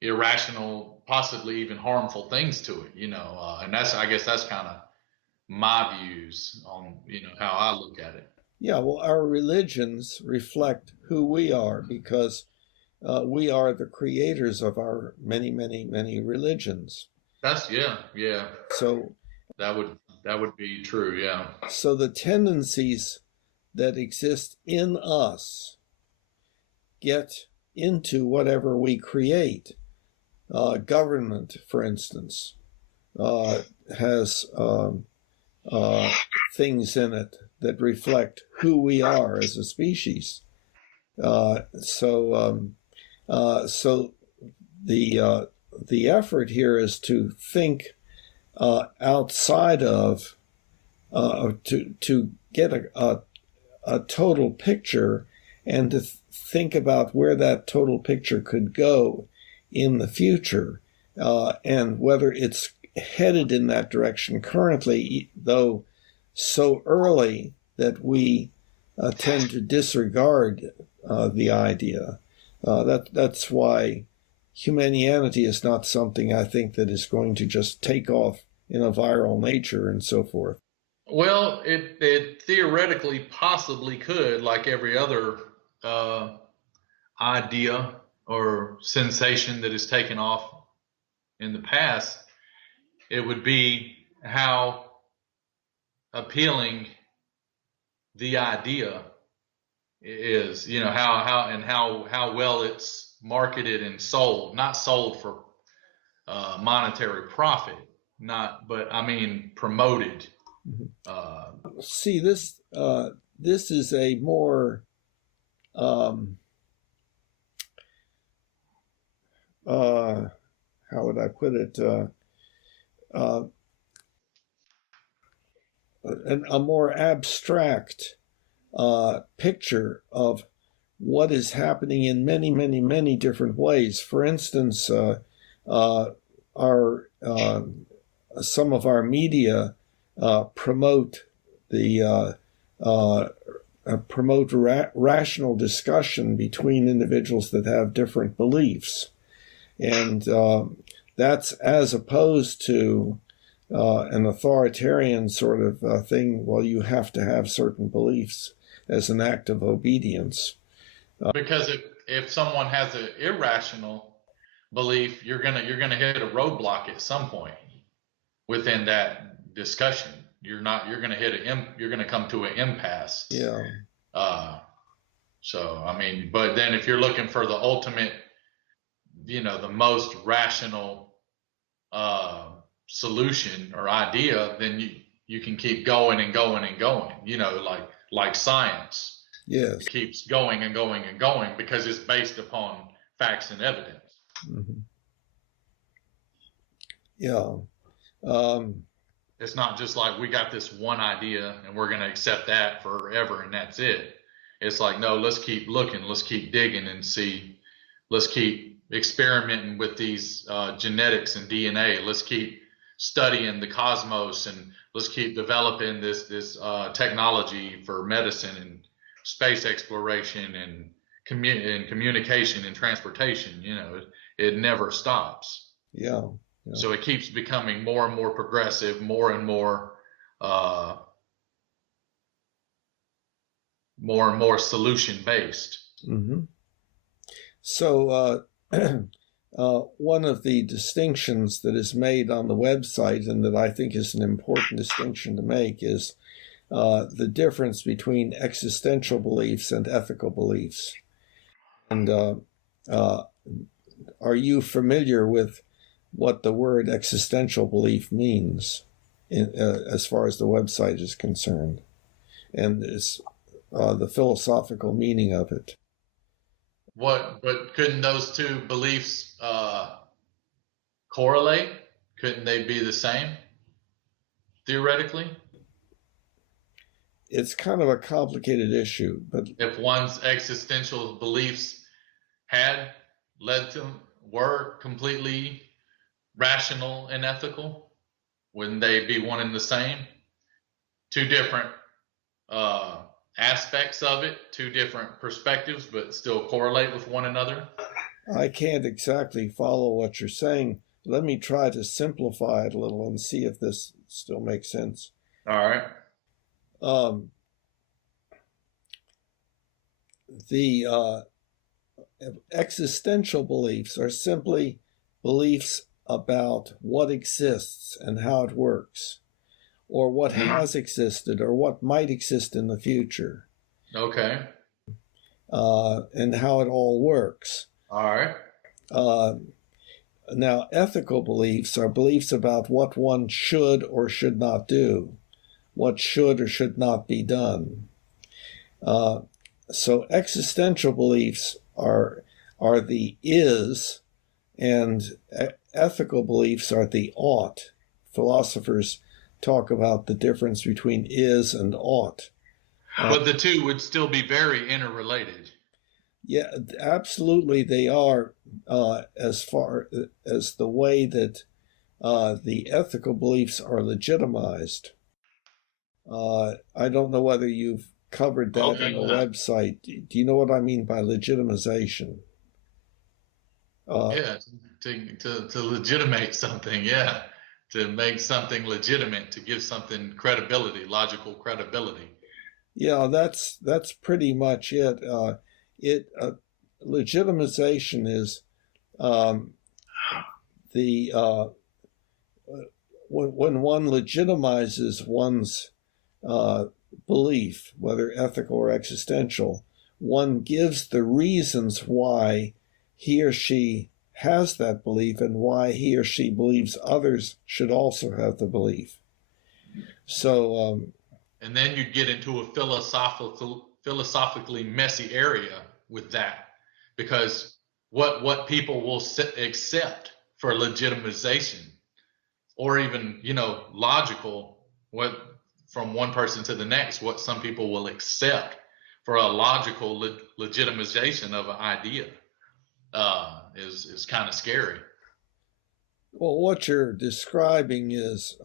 irrational, possibly even harmful things to it, and I guess that's kind of my views on how I look at it. Yeah, well, our religions reflect who we are because we are the creators of our many, many, many religions. That's yeah. So that would be true, yeah. So the tendencies that exist in us get into whatever we create. Government, for instance, has things in it that reflect who we are as a species. So the effort here is to think outside of to get a total picture and to think about where that total picture could go in the future, and whether it's headed in that direction currently, though so early that we tend to disregard the idea. That's why Humanianity is not something I think that is going to just take off in a viral nature and so forth. Well, it theoretically possibly could, like every other idea or sensation that is taken off in the past. It would be how appealing the idea is, how well it's marketed and sold, not sold for monetary profit, but I mean promoted. See, this is a more how would I put it? A more abstract picture of what is happening in many, many, many different ways. For instance, some of our media promote rational discussion between individuals that have different beliefs, and that's as opposed to an authoritarian sort of thing. Well, you have to have certain beliefs. as an act of obedience. Because if someone has an irrational belief, you're gonna hit a roadblock at some point within that discussion. You're gonna come to an impasse. Yeah. So I mean, but then if you're looking for the ultimate, the most rational solution or idea, then you can keep going and going and going. Like science. Yes. It keeps going and going and going because it's based upon facts and evidence. Mm-hmm. Yeah. It's not just like we got this one idea and we're going to accept that forever and that's it. It's like, no, let's keep looking, let's keep digging and see, let's keep experimenting with these genetics and DNA. Let's keep studying the cosmos and let's keep developing this technology for medicine and space exploration and communication and transportation. It never stops. Yeah. Yeah. So it keeps becoming more and more progressive, more and more solution based. Mm-hmm. So one of the distinctions that is made on the website, and that I think is an important distinction to make, is the difference between existential beliefs and ethical beliefs. And are you familiar with what the word existential belief means as far as the website is concerned, and is the philosophical meaning of it? But couldn't those two beliefs correlate? Couldn't they be the same, theoretically? It's kind of a complicated issue, but if one's existential beliefs were completely rational and ethical, wouldn't they be one and the same? Two different aspects of it, two different perspectives, but still correlate with one another? I can't exactly follow what you're saying. Let me try to simplify it a little and see if this still makes sense. All right. The existential beliefs are simply beliefs about what exists and how it works, or what has existed, or what might exist in the future. Okay. And how it all works. All right. Now, ethical beliefs are beliefs about what one should or should not do, what should or should not be done. So existential beliefs are the is, and ethical beliefs are the ought. Philosophers talk about the difference between is and ought. But the two would still be very interrelated. Yeah, absolutely they are, as far as the way that the ethical beliefs are legitimized. I don't know whether you've covered that on the website. Do you know what I mean by legitimization? Yeah, to legitimate something, yeah. To make something legitimate, to give something credibility, logical credibility. Yeah, that's pretty much it. Legitimization is when one legitimizes one's belief, whether ethical or existential, one gives the reasons why he or she has that belief and why he or she believes others should also have the belief. So, and then you get into a philosophically messy area with that, because what people will accept for legitimization, or even logical, what from one person to the next, what some people will accept for a logical legitimization of an idea is kind of scary. Well, what you're describing is,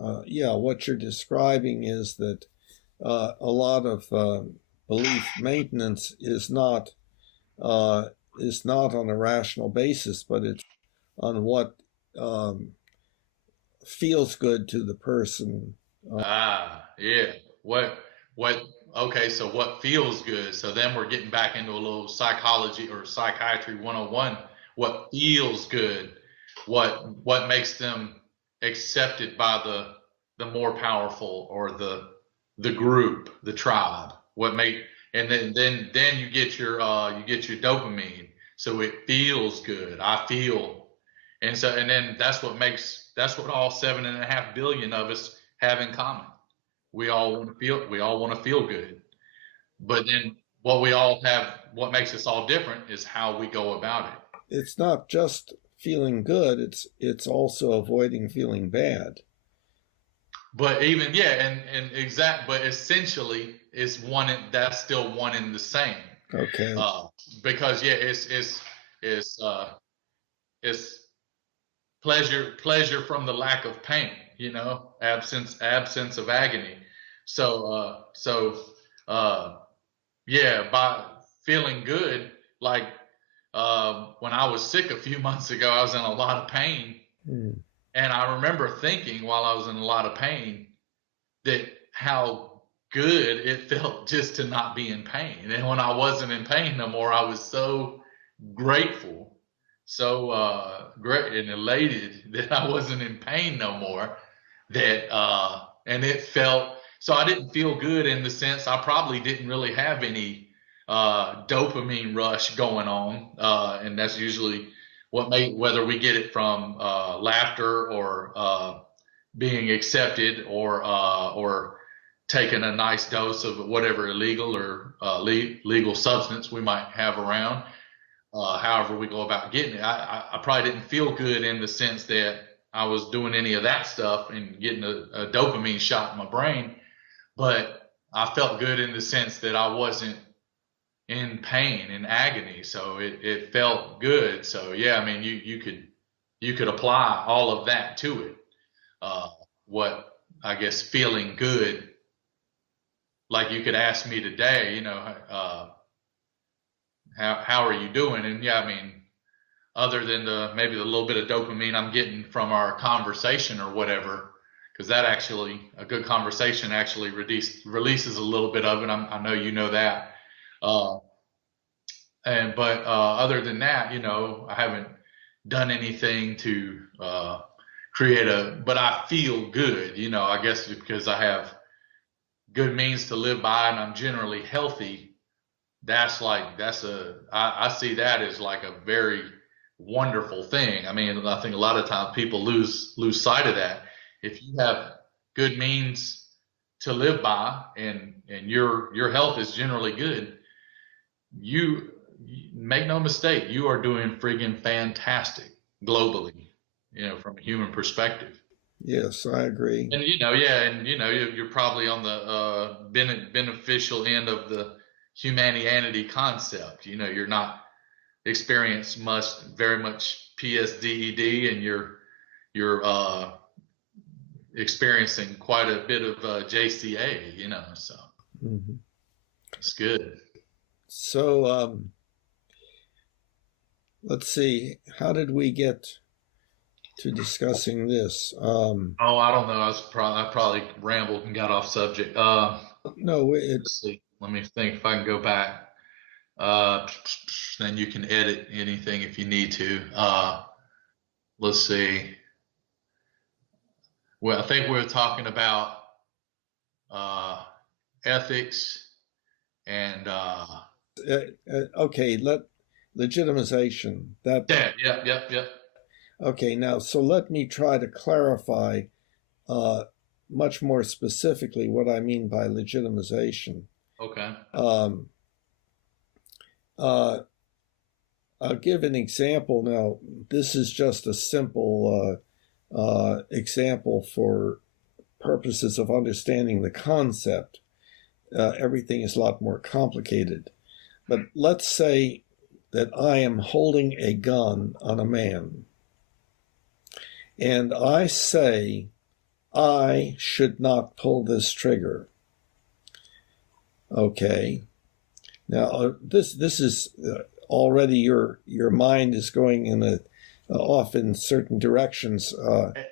that a lot of belief maintenance is not on a rational basis, but it's on what feels good to the person. Yeah. What okay, so what feels good? So then we're getting back into a little psychology or psychiatry 101. What feels good? What makes them accepted by the more powerful or the group, the tribe? What make and then you get your dopamine. So it feels good. I feel, and then that's what all 7.5 billion of us have in common. We all want to feel. We all want to feel good. But then what makes us all different is how we go about it. It's not just feeling good, it's also avoiding feeling bad. But even but essentially that's still one and the same. Okay. Because it's pleasure from the lack of pain, absence of agony. So by feeling good, like when I was sick a few months ago, I was in a lot of pain. And I remember thinking while I was in a lot of pain that how good it felt just to not be in pain. And when I wasn't in pain no more, I was so grateful, so great and elated that I wasn't in pain no more. And it felt so I didn't feel good in the sense I probably didn't really have any dopamine rush going on, and that's usually whether we get it from laughter or being accepted or taking a nice dose of whatever illegal or legal substance we might have around. However we go about getting it, I probably didn't feel good in the sense that I was doing any of that stuff and getting a dopamine shot in my brain, but I felt good in the sense that I wasn't in pain and agony, so it felt good. So yeah, I mean you could apply all of that to it. What I guess feeling good, like you could ask me today, how are you doing? And yeah, I mean, other than maybe the little bit of dopamine I'm getting from our conversation or whatever, because that actually a good conversation actually releases a little bit of it. I know you know that. But other than that, I haven't done anything to create but I feel good, I guess because I have good means to live by and I'm generally healthy. I see that as like a very wonderful thing. I mean, I think a lot of times people lose sight of that. If you have good means to live by and your health is generally good, you make no mistake, you are doing friggin' fantastic globally, from a human perspective. Yes, I agree. And you're probably on the beneficial end of the Humanianity concept. You're not experienced very much PSDED, and you're experiencing quite a bit of JCA. So it's good. So let's see, how did we get to discussing this? I don't know. I probably rambled and got off subject. No, Let's see. Let me think if I can go back. Then you can edit anything if you need to. Let's see. Well, I think we were talking about ethics and okay, legitimization. Yep. Okay, now so let me try to clarify much more specifically what I mean by legitimization. Okay. I'll give an example now. This is just a simple example for purposes of understanding the concept. Everything is a lot more complicated. But let's say that I am holding a gun on a man. And I say, I should not pull this trigger. Okay. Now, this is already your mind is going in off in certain directions.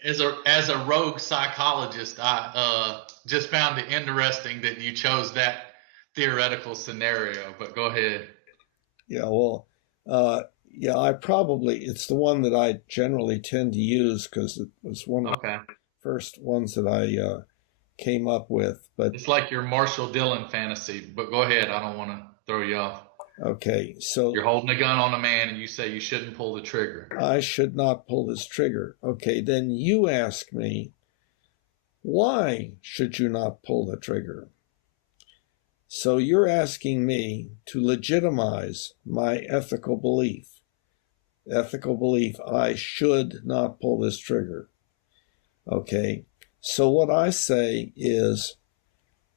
As a rogue psychologist, I just found it interesting that you chose that theoretical scenario, but go ahead. Yeah, well, it's the one that I generally tend to use because it was one of the Okay. first ones that I came up with. But It's like your Marshall Dillon fantasy, but go ahead. I don't want to throw you off. okay, so You're holding a gun on a man and you say you shouldn't pull the trigger. I should not pull this trigger. Okay, then you ask me, why should you not pull the trigger? So you're asking me to legitimize my ethical belief. Ethical belief, I should not pull this trigger. Okay, so what I say is,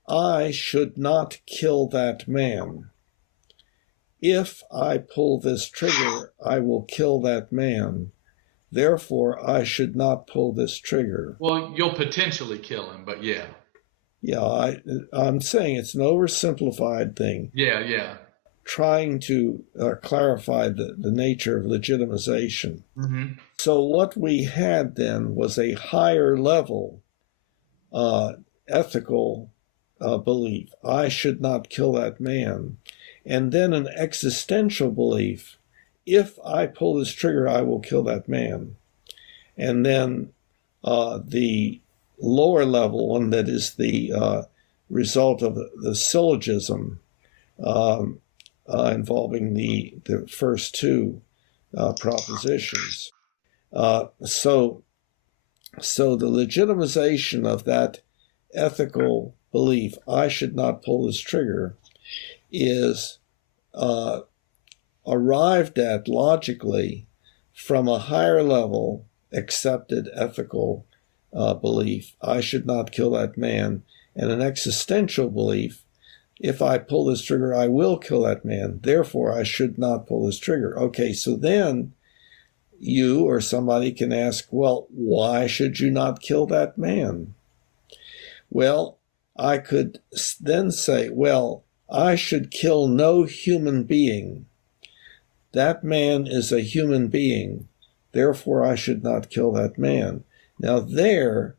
I should not kill that man. If I pull this trigger, I will kill that man. Therefore, I should not pull this trigger. Well, you'll potentially kill him, but yeah. Yeah, I'm saying it's an oversimplified thing, Yeah, yeah. trying to clarify the nature of legitimization. Mm-hmm. So what we had then was a higher level ethical belief. I should not kill that man. And then an existential belief. If I pull this trigger, I will kill that man. And then the lower level one that is the result of the syllogism involving the first two propositions. So the legitimization of that ethical belief, I should not pull this trigger, is arrived at logically from a higher level accepted ethical belief, I should not kill that man, and an existential belief, if I pull this trigger, I will kill that man. Therefore, I should not pull this trigger. Okay, so then you or somebody can ask, well, why should you not kill that man? Well, I could then say, well, I should kill no human being. That man is a human being. Therefore, I should not kill that man. Now, there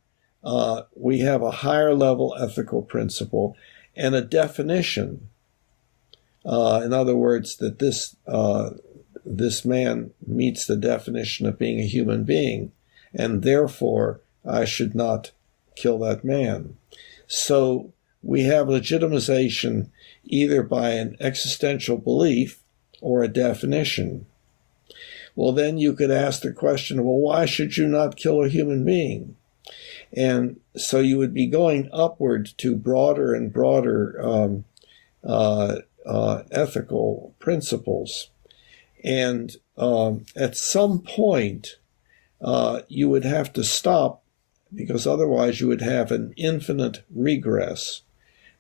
we have a higher level ethical principle and a definition. In other words, that this man meets the definition of being a human being, and therefore I should not kill that man. So we have legitimization either by an existential belief or a definition. Well, then you could ask the question, well, why should you not kill a human being? And so you would be going upward to broader and broader ethical principles. And at some point, you would have to stop, because otherwise you would have an infinite regress.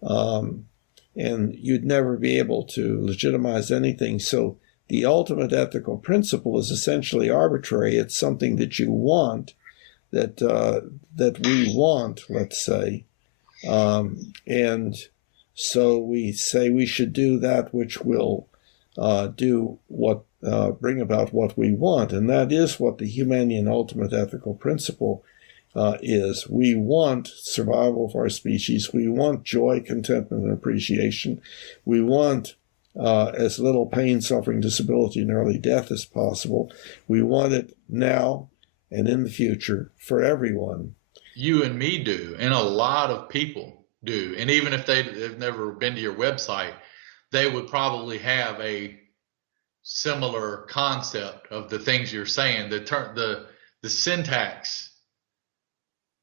And you'd never be able to legitimize anything. So the ultimate ethical principle is essentially arbitrary. It's something that you want, that we want, let's say. And so we say we should do that which will bring about what we want. And that is what the Humanian ultimate ethical principle is. We want survival of our species. We want joy, contentment, and appreciation. We want as little pain, suffering, disability, and early death as possible. We want it now and in the future for everyone. You and me do, and a lot of people do. And even if they've never been to your website, they would probably have a similar concept of the things you're saying. The syntax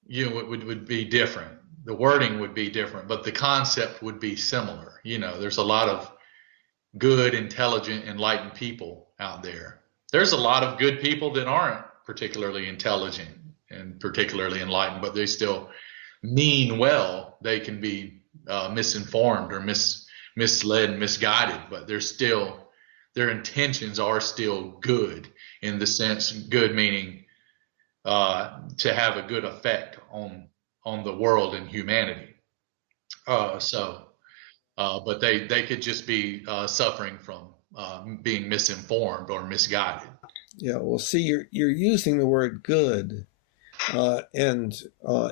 would be different. The wording would be different, but the concept would be similar. There's a lot of good, intelligent, enlightened people out there. There's a lot of good people that aren't particularly intelligent and particularly enlightened, but they still mean well. They can be misinformed or misled and misguided, but their intentions are still good, in the sense, good meaning to have a good effect on the world and humanity. But they could just be suffering from being misinformed or misguided. Yeah, well, see, you're using the word good, and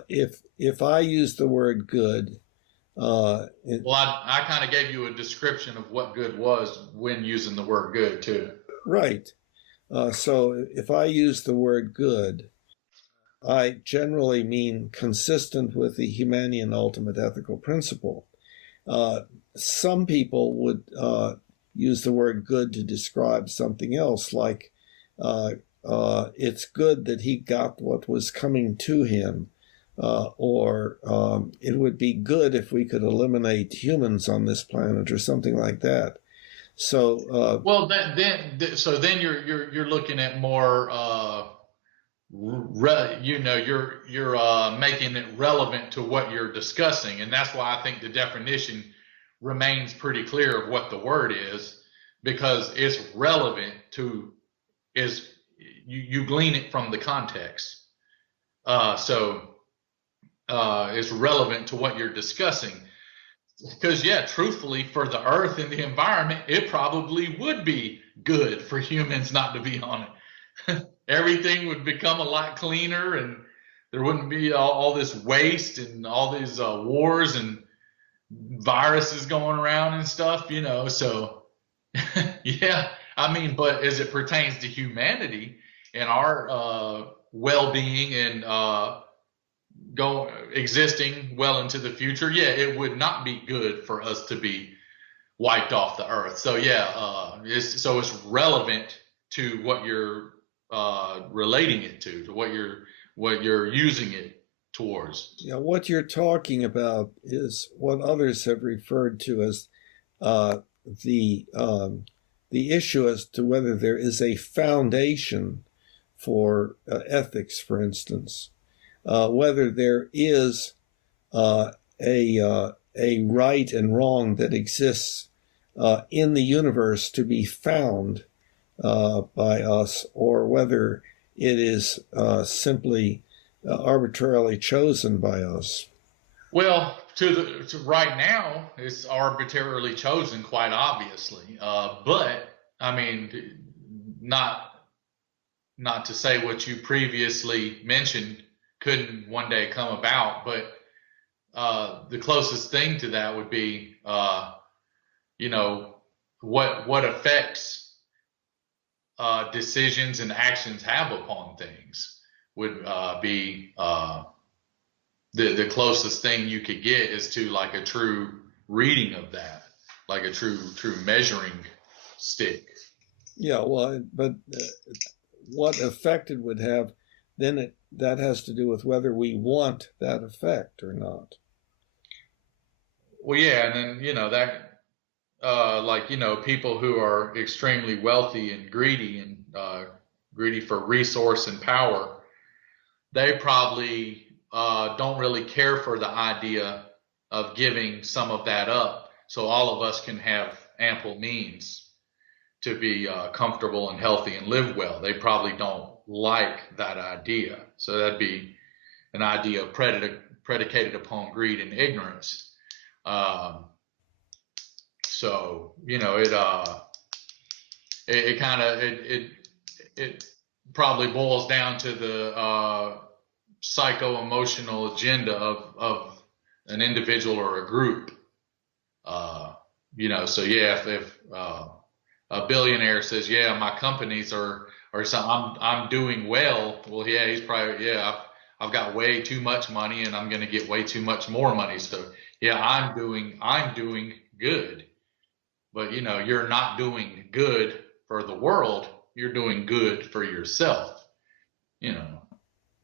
if I use the word good, Well, I kind of gave you a description of what good was when using the word good too. Right. So if I use the word good, I generally mean consistent with the Humanian ultimate ethical principle. Some people would use the word good to describe something else, like it's good that he got what was coming to him, or it would be good if we could eliminate humans on this planet, or something like that. So, well, then you're looking at more. You're making it relevant to what you're discussing, and that's why I think the definition remains pretty clear of what the word is, because it's relevant to is you glean it from the context. So it's relevant to what you're discussing. Because, yeah, truthfully, for the earth and the environment, it probably would be good for humans not to be on it. Everything would become a lot cleaner, and there wouldn't be all this waste and all these wars and viruses going around and stuff, So, yeah, I mean, but as it pertains to humanity and our well being and existing well into the future, yeah, it would not be good for us to be wiped off the earth. So yeah, it's relevant to what you're relating it to what you're using it towards. yeah, what you're talking about is what others have referred to as uh, the the issue as to whether there is a foundation for ethics, for instance, whether there is a right and wrong that exists in the universe to be found by us, or whether it is simply arbitrarily chosen by us. Well, to right now, it's arbitrarily chosen, quite obviously. But I mean, not not to say what you previously mentioned couldn't one day come about, but the closest thing to that would be, you know, what effects decisions and actions have upon things would be the closest thing you could get is to like a true reading of that, like a true measuring stick. Yeah, well, but what effect it would have, then that has to do with whether we want that effect or not. Well, yeah, and then that like people who are extremely wealthy and greedy and greedy for resource and power, they probably don't really care for the idea of giving some of that up, so all of us can have ample means to be comfortable and healthy and live well. They probably don't like that idea, so that'd be an idea predicated upon greed and ignorance. Um, so it kind of it probably boils down to the psycho emotional agenda of an individual or a group. So yeah, if a billionaire says, yeah, my companies or something, I'm doing well. Well, yeah, he's probably, yeah, I've got way too much money and I'm going to get way too much more money. So yeah, I'm doing good. But you're not doing good for the world. You're doing good for yourself. You know.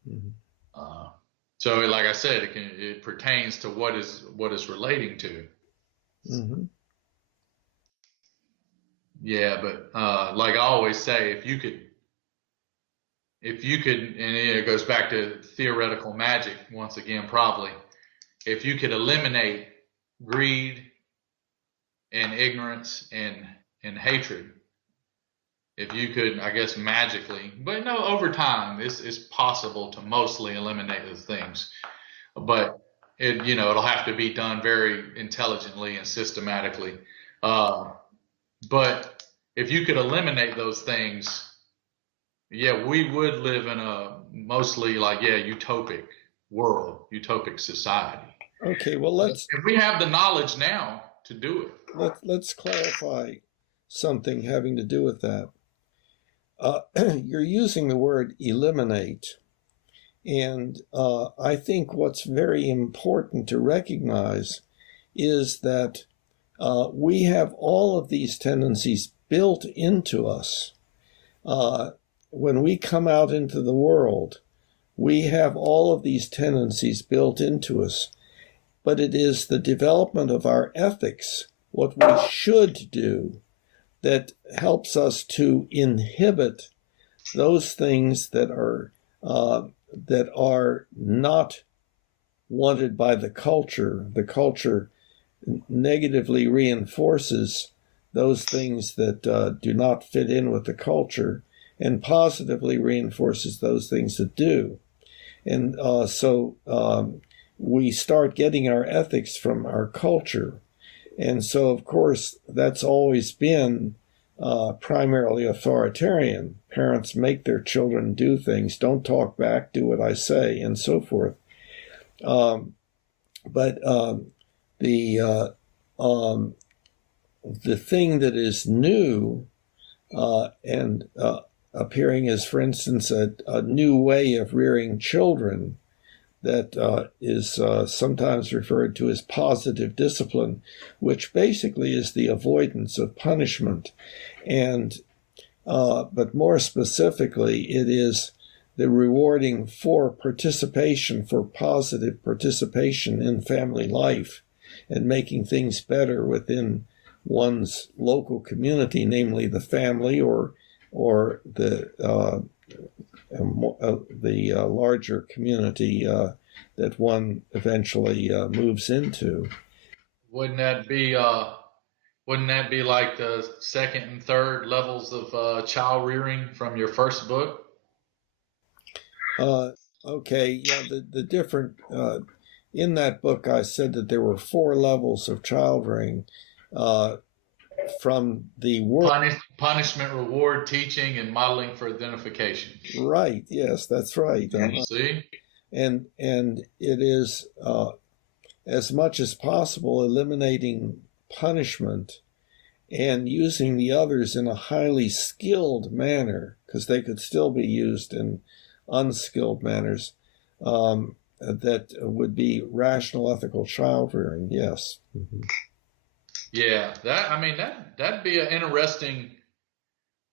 Mhm. Uh, so, like I said, it pertains to what is relating to. Mm-hmm. Yeah, but like I always say, if you could, and it goes back to theoretical magic once again, probably, if you could eliminate greed and ignorance and hatred, if you could, I guess, magically, but no, over time, it's possible to mostly eliminate those things. But it'll have to be done very intelligently and systematically. Uh, but if you could eliminate those things, yeah, we would live in a mostly like, yeah, utopic world, utopic society. Okay, well, If we have the knowledge now to do it. let's clarify something having to do with that. You're using the word eliminate, and I think what's very important to recognize is that we have all of these tendencies built into us. When we come out into the world, we have all of these tendencies built into us, but it is the development of our ethics, what we should do, that helps us to inhibit those things that are not wanted by the culture. The culture negatively reinforces those things that do not fit in with the culture, and positively reinforces those things that do. And so we start getting our ethics from our culture. And so, of course, that's always been primarily authoritarian. Parents make their children do things, don't talk back, do what I say, and so forth. But the thing that is new and appearing as, for instance, a new way of rearing children that is sometimes referred to as positive discipline, which basically is the avoidance of punishment. And but more specifically, it is the rewarding for participation, for positive participation in family life and making things better within one's local community, namely the family or the larger community that one eventually moves into. Wouldn't that be like the second and third levels of child rearing from your first book? Okay, yeah, the different in that book I said that there were 4 levels of child rearing from the word punishment, reward, teaching, and modeling for identification. Right. Yes, that's right. See, and it is as much as possible eliminating punishment and using the others in a highly skilled manner, because they could still be used in unskilled manners, that would be rational, ethical child rearing. Yes. Mm-hmm. Yeah, that'd be an interesting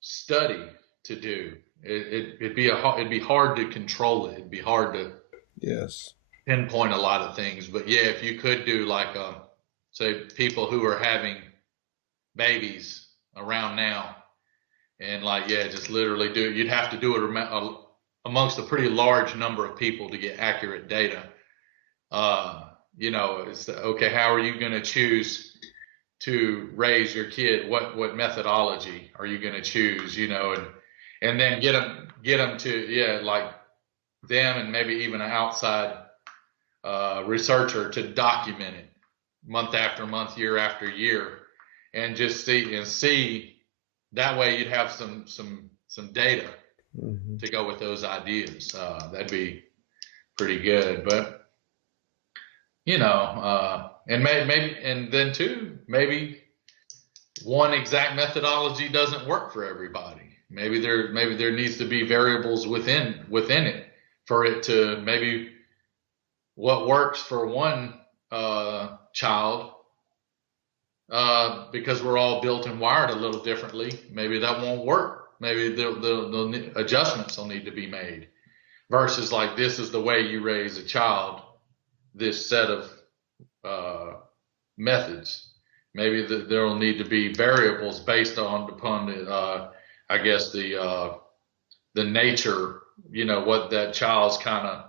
study to do. It'd be hard to control it. It'd be hard to pinpoint a lot of things. But yeah, if you could do like say people who are having babies around now, and just literally do it. You'd have to do it amongst a pretty large number of people to get accurate data. It's okay. How are you going to choose to raise your kid? What methodology are you going to choose? And then get them to like them and maybe even an outside researcher to document it month after month, year after year, and just see. That way, you'd have some data to go with those ideas. That'd be pretty good. But and maybe, and then too, maybe one exact methodology doesn't work for everybody. Maybe there needs to be variables within it for it to maybe what works for one child, because we're all built and wired a little differently. Maybe that won't work. Maybe the adjustments will need to be made. Versus like, this is the way you raise a child. This set of methods. Maybe there will need to be variables based upon the I guess the nature. What that child's kind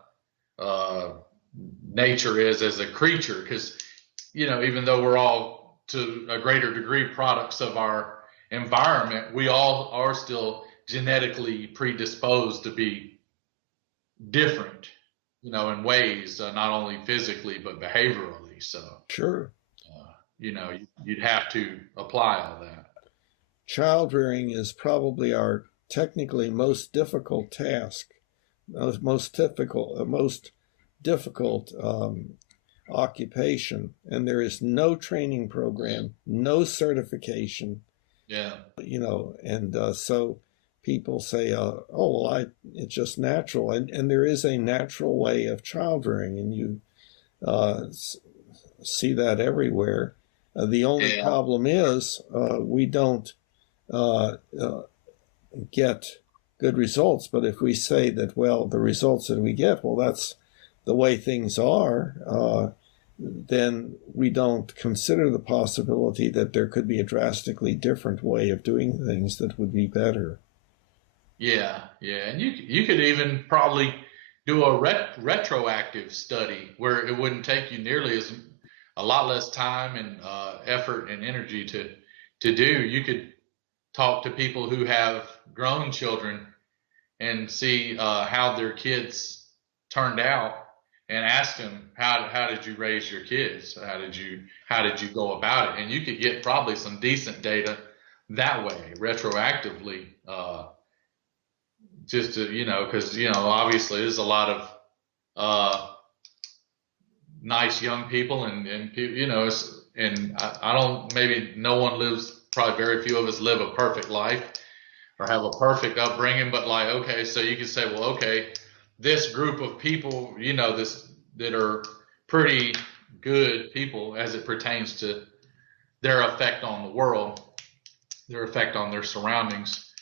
of nature is as a creature. Because even though we're all to a greater degree products of our environment, we all are still genetically predisposed to be different, in ways, not only physically but behaviorally. So sure, you'd have to apply all that. Child rearing is probably our technically most difficult task, most difficult occupation, and there is no training program, no certification. Yeah. And so people say, "Oh, well, it's just natural," and there is a natural way of child rearing, and you see that everywhere. The only problem is we don't get good results. But if we say that, well, the results that we get, well, that's the way things are, then we don't consider the possibility that there could be a drastically different way of doing things that would be better. Yeah, and you could even probably do a retroactive study where it wouldn't take you nearly as a lot less time and effort and energy to do. You could talk to people who have grown children and see how their kids turned out, and ask them how did you raise your kids? How did you go about it? And you could get probably some decent data that way, retroactively. Just to, because obviously there's a lot of nice young people, and and I don't, maybe no one lives, probably very few of us live a perfect life or have a perfect upbringing, but like, okay, so you can say, well, okay, this group of people, this that are pretty good people as it pertains to their effect on the world, their effect on their surroundings,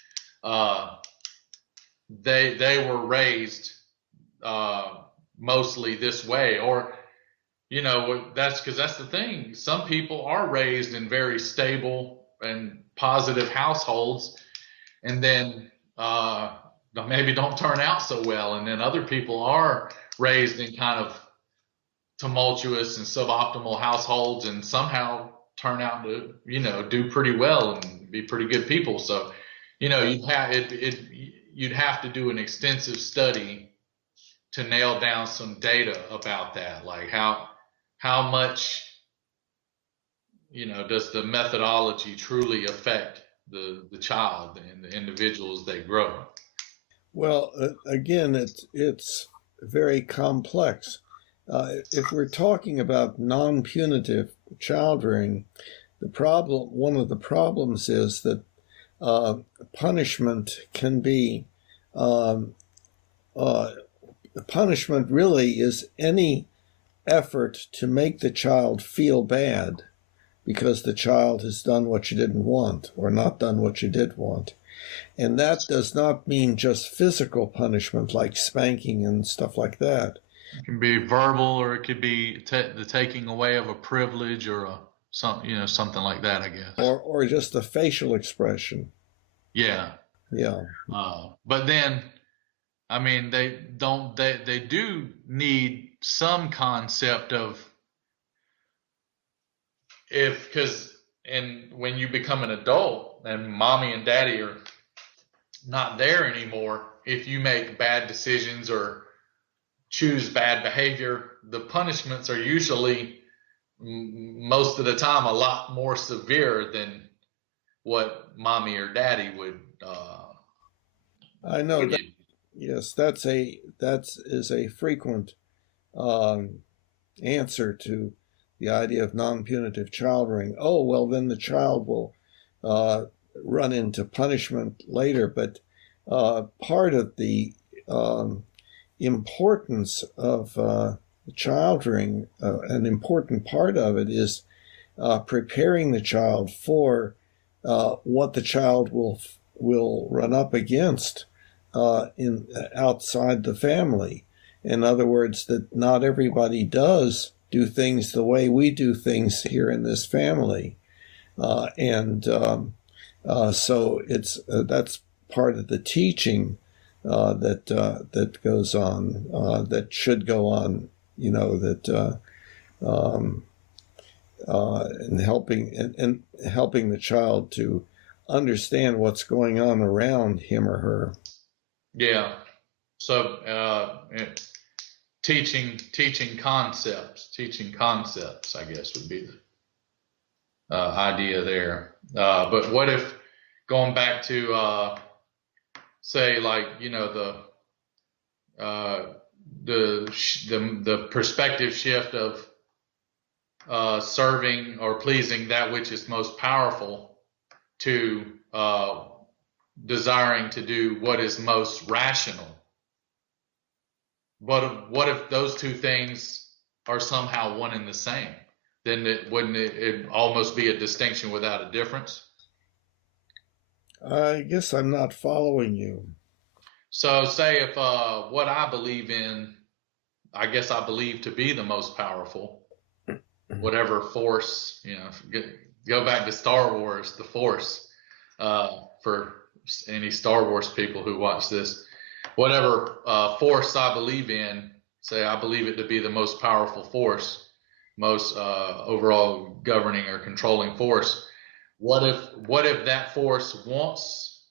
they were raised mostly this way, or that's because that's the thing. Some people are raised in very stable and positive households, and then maybe don't turn out so well, and then other people are raised in kind of tumultuous and suboptimal households and somehow turn out to do pretty well and be pretty good people. So you'd have to do an extensive study to nail down some data about that, like how much does the methodology truly affect the child and the individuals they grow. Well, again, it's very complex. If we're talking about non-punitive child rearing, one of the problems is that punishment can be punishment really is any effort to make the child feel bad because the child has done what you didn't want or not done what you did want. And that does not mean just physical punishment like spanking and stuff like that. It can be verbal, or it could be the taking away of a privilege, or something like that, I guess. Or just a facial expression. Yeah. But then, I mean, they do need some concept of and when you become an adult and mommy and daddy are not there anymore, if you make bad decisions or choose bad behavior, the punishments are usually most of the time a lot more severe than what mommy or daddy would I know that. Yes, that is a frequent answer to the idea of non-punitive child rearing. Oh, well, then the child will run into punishment later. But part of the importance of child rearing, an important part of it is preparing the child for what the child will run up against outside the family. In other words, that not everybody does do things the way we do things here in this family, so that's part of the teaching that goes on, that should go on, and helping the child to understand what's going on around him or her. Yeah. So teaching concepts, I guess, would be the idea there. But what if, going back to say, like, the perspective shift of serving or pleasing that which is most powerful to desiring to do what is most rational. But what if those two things are somehow one and the same? Then wouldn't it almost be a distinction without a difference? I guess I'm not following you. So say if what I believe in, I guess I believe to be the most powerful, whatever force, go back to Star Wars, the force, for any Star Wars people who watch this, whatever force I believe in, say I believe it to be the most powerful force, most overall governing or controlling force. What if that force wants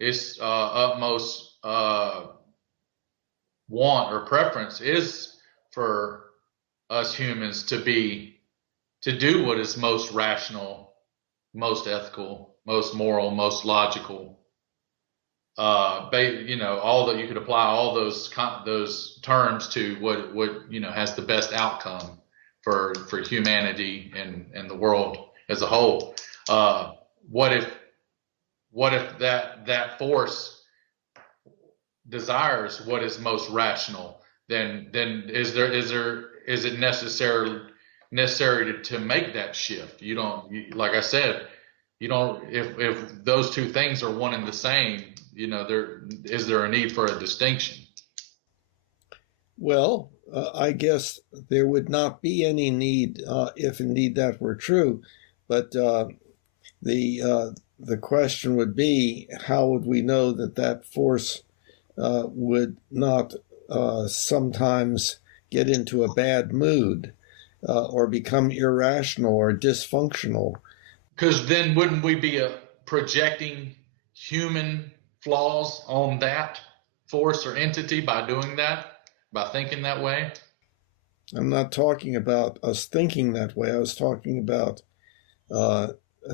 its utmost want or preference is for us humans to do what is most rational, most ethical, most moral, most logical. All that you could apply all those terms to what has the best outcome for humanity and the world as a whole. What if that force desires what is most rational? Then is it necessary to make that shift? Like I said, you don't if those two things are one and the same, there a need for a distinction? Well, I guess there would not be any need if indeed that were true. But the question would be, how would we know that that force would not sometimes get into a bad mood or become irrational or dysfunctional? Because then wouldn't we be projecting human flaws on that force or entity by doing that, by thinking that way? I'm not talking about us thinking that way. I was talking about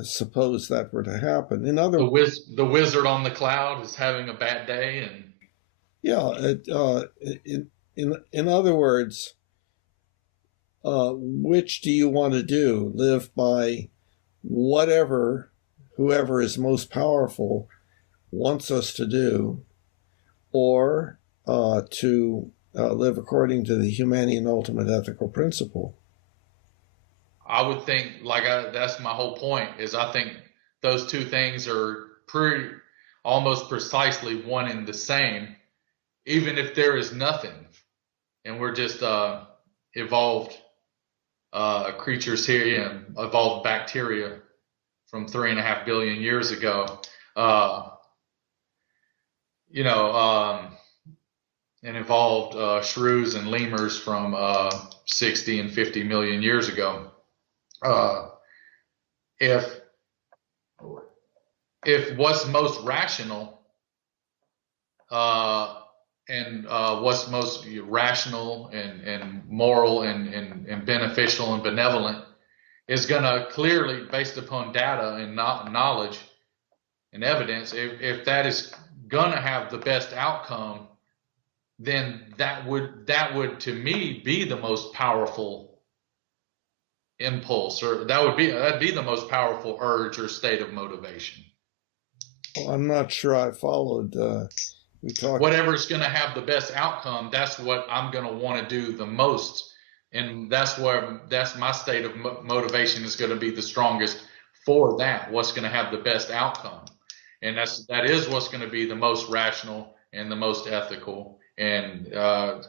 suppose that were to happen. In other words, The wizard on the cloud is having a bad day, and yeah, in other words, which do you want to do? Live by whoever is most powerful wants us to do, or to live according to the humane ultimate ethical principle? I would think that's my whole point. Is I think those two things are pretty almost precisely one and the same, even if there is nothing, and we're just evolved creatures here, evolved bacteria from 3.5 billion years ago. Uh, you know, and evolved shrews and lemurs from 60 and 50 million years ago. Uh, if what's most rational uh, and what's most rational and moral and beneficial and benevolent is going to clearly, based upon data and knowledge and evidence, if that is going to have the best outcome, then that would to me be the most powerful impulse, or that'd be the most powerful urge or state of motivation. Well, I'm not sure I followed. We talked. Whatever's going to have the best outcome, that's what I'm going to want to do the most, and that's my state of motivation is going to be the strongest for that. What's going to have the best outcome, and that is what's going to be the most rational and the most ethical, and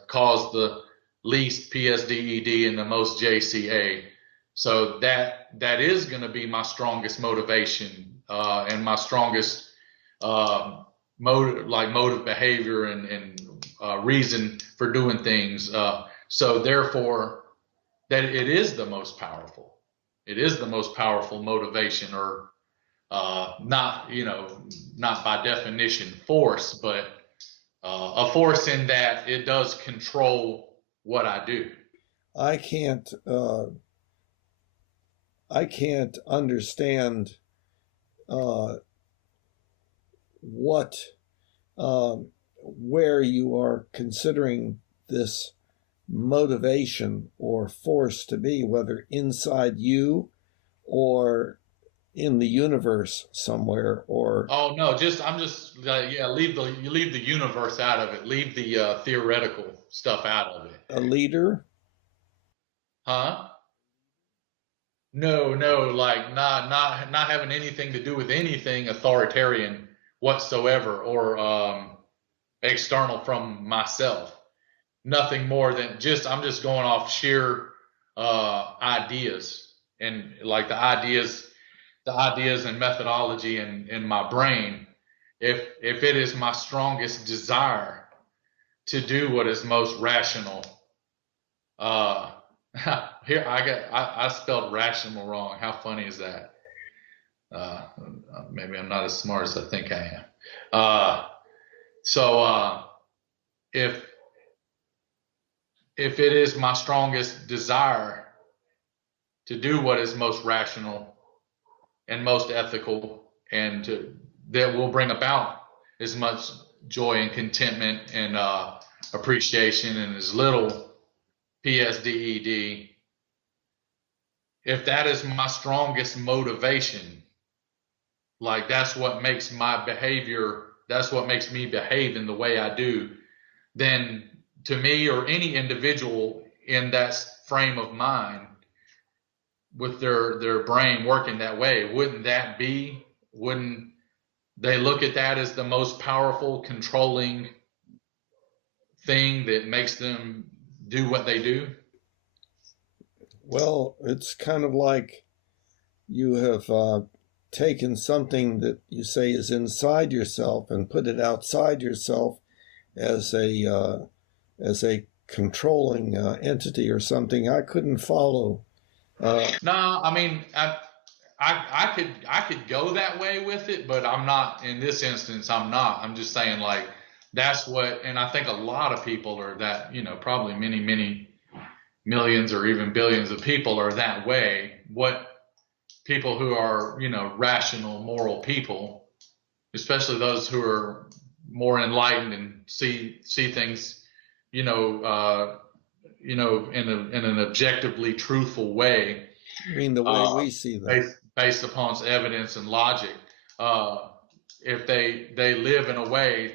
cause the least PSDED and the most JCA. So that is going to be my strongest motivation and my strongest motive behavior and reason for doing things. So therefore, that it is the most powerful. It is the most powerful motivation, or not by definition force, but a force in that it does control what I do. I can't understand where you are considering this motivation or force to be, whether inside you or in the universe somewhere, or Oh no, I'm just yeah. You leave the universe out of it. Leave the theoretical stuff out of it. a leader? Huh? No, no, like not having anything to do with anything authoritarian whatsoever or external from myself. Nothing more than just I'm just going off sheer ideas and like the ideas and methodology in my brain. If it is my strongest desire to do what is most rational, uh, here I spelled rational wrong. How funny is that? Uh, Maybe I'm not as smart as I think I am. So if if it is my strongest desire to do what is most rational and most ethical and that will bring about as much joy and contentment and appreciation and as little PSDED, if that is my strongest motivation, like that's what makes my behavior, that's what makes me behave in the way I do, then to me or any individual in that frame of mind with their brain working that way, wouldn't they look at that as the most powerful controlling thing that makes them do what they do? Well, it's kind of like you have taken something that you say is inside yourself and put it outside yourself as a controlling entity or something. I couldn't follow. No, I mean, I could go that way with it, but I'm not in this instance. I'm not. I'm just saying like that's what, and I think a lot of people are that. Probably many millions or even billions of people are that way. What people who are rational, moral people, especially those who are more enlightened and see things, you know, uh, in an objectively truthful way. I mean, the way we see them. Based upon evidence and logic. Uh, if they live in a way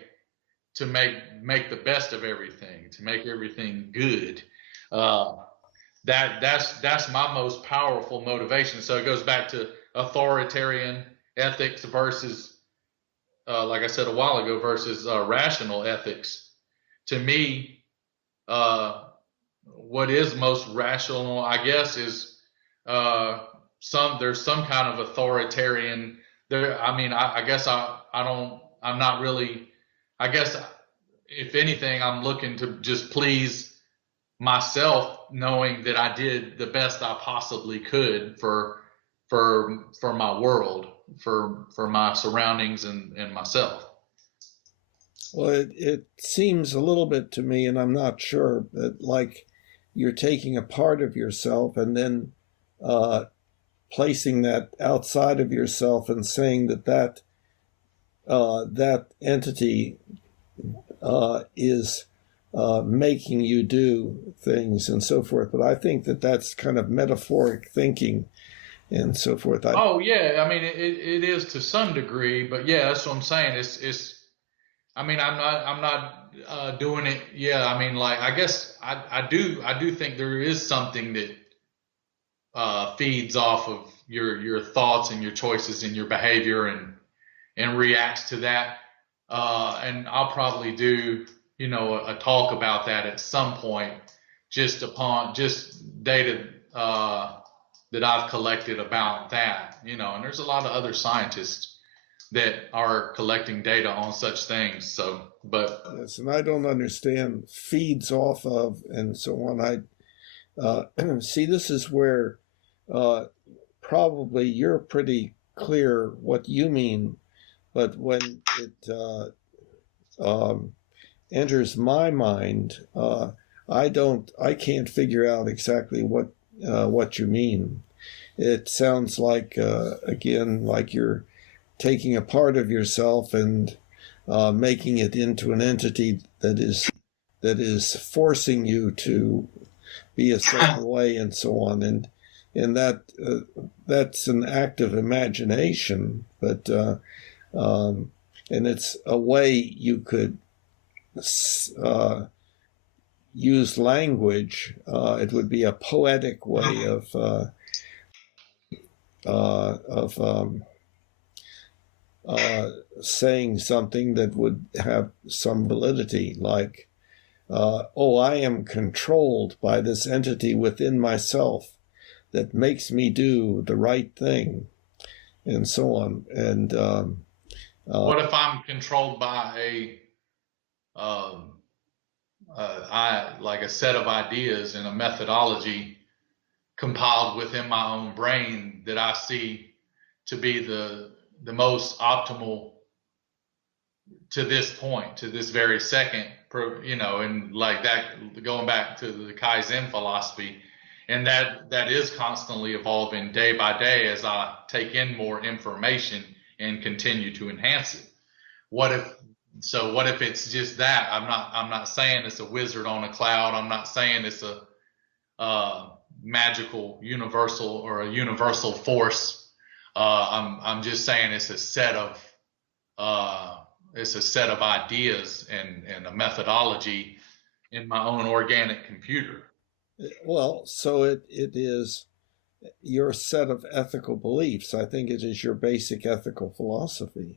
to make the best of everything, to make everything good, uh, that's my most powerful motivation. So it goes back to authoritarian ethics versus, like I said a while ago, versus rational ethics. To me, what is most rational, I guess, is uh, there's some kind of authoritarian there. I mean, I guess I don't, I'm not really, I guess if anything, I'm looking to just please myself, knowing that I did the best I possibly could for my world, for my surroundings and myself. Well, it seems a little bit to me, and I'm not sure, that like you're taking a part of yourself and then uh, placing that outside of yourself and saying that entity is making you do things and so forth. But I think that that's kind of metaphoric thinking and so forth. Oh yeah, I mean it is to some degree, but yeah, that's what I'm saying. It's I mean I'm not doing it. Yeah, I mean like I guess I do think there is something that feeds off of your thoughts and your choices and your behavior and reacts to that. And I'll probably do a talk about that at some point, just data that I've collected about that. And there's a lot of other scientists that are collecting data on such things. So, but yes, and I don't understand feeds off of and so on. I see this is where probably you're pretty clear what you mean, but when it enters my mind, I can't figure out exactly what you mean. It sounds like again like you're taking a part of yourself and making it into an entity that that is forcing you to be a certain way and so on, and that's an act of imagination, but and it's a way you could use language. It would be a poetic way of saying something that would have some validity, like, oh, I am controlled by this entity within myself that makes me do the right thing, and so on. And what if I'm controlled by like a set of ideas and a methodology compiled within my own brain that I see to be the most optimal to this point, to this very second, and like that, going back to the Kaizen philosophy, and that is constantly evolving day by day as I take in more information and continue to enhance it. What if it's just that? I'm not saying it's a wizard on a cloud. I'm not saying it's a magical universal or a universal force. I'm just saying it's a set of ideas and a methodology in my own organic computer. Well, so it is your set of ethical beliefs. I think it is your basic ethical philosophy.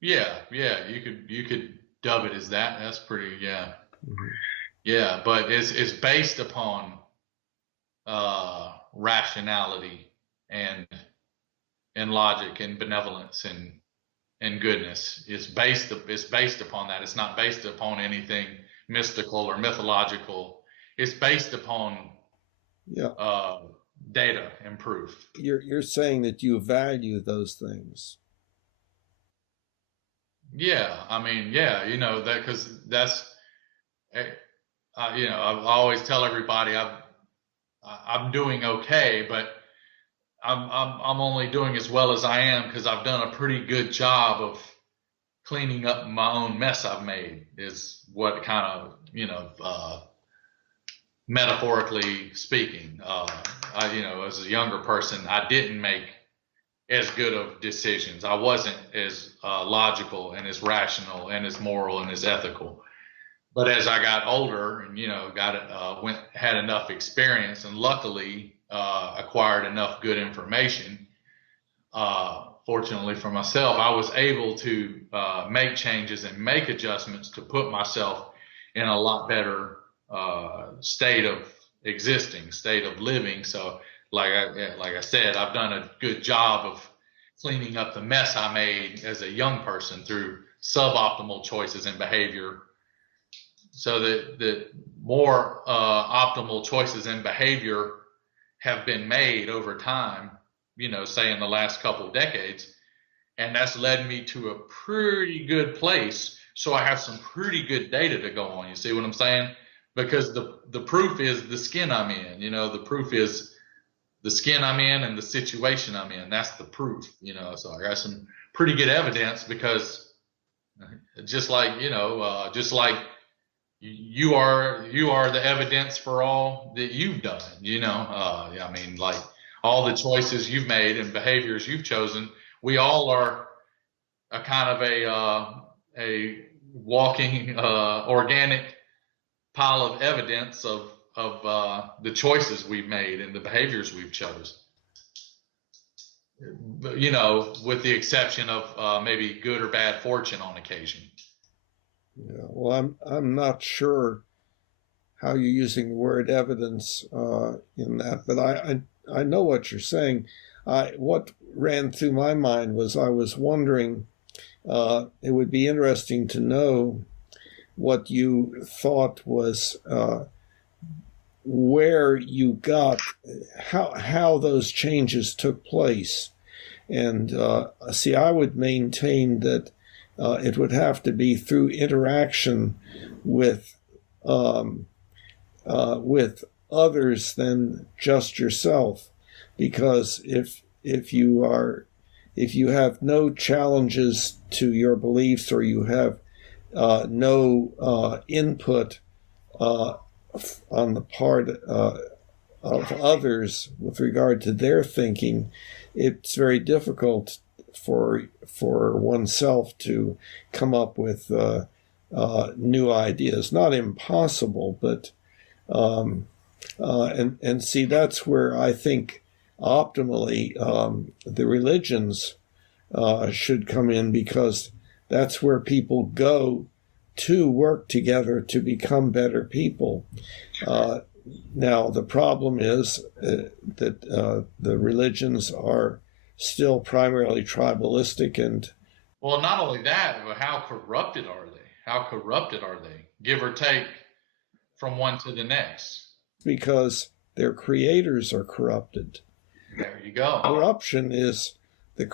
Yeah, you could dub it as that. That's pretty, yeah. Mm-hmm. Yeah, but it's based upon rationality and logic and benevolence and goodness. It's based upon that. It's not based upon anything mystical or mythological. It's based upon data and proof. You're saying that you value those things. Yeah, I mean, yeah, that, because that's, I always tell everybody I'm doing okay, but I'm only doing as well as I am because I've done a pretty good job of cleaning up my own mess I've made, is what kind of, metaphorically speaking. As a younger person, I didn't make as good of decisions. I wasn't as logical and as rational and as moral and as ethical. But as I got older and had enough experience and luckily acquired enough good information, fortunately for myself, I was able to make changes and make adjustments to put myself in a lot better state of existing, state of living. So like I said, I've done a good job of cleaning up the mess I made as a young person through suboptimal choices and behavior, so that more optimal choices and behavior have been made over time, say in the last couple of decades, and that's led me to a pretty good place. So I have some pretty good data to go on. You see what I'm saying? Because the proof is the skin I'm in. The proof is the skin I'm in and the situation I'm in. That's the proof. So I got some pretty good evidence, because just like you are the evidence for all that you've done. I mean, like all the choices you've made and behaviors you've chosen, we all are a kind of a walking organic pile of evidence of the choices we've made and the behaviors we've chosen. With the exception of maybe good or bad fortune on occasion. Yeah, well, I'm not sure how you're using the word evidence in that, but I know what you're saying. What ran through my mind was, I was wondering, it would be interesting to know what you thought was where you got, how those changes took place. And see, I would maintain that it would have to be through interaction with others than just yourself, because if you have no challenges to your beliefs, or you have no input on the part of others with regard to their thinking, it's very difficult for oneself to come up with new ideas. Not impossible, but and see, that's where I think optimally the religions should come in, because that's where people go to work together to become better people. Now, the problem is that the religions are still primarily tribalistic, and well, not only that, but how corrupted are they? How corrupted are they? Give or take from one to the next. because their creators are corrupted. There you go. Corruption is the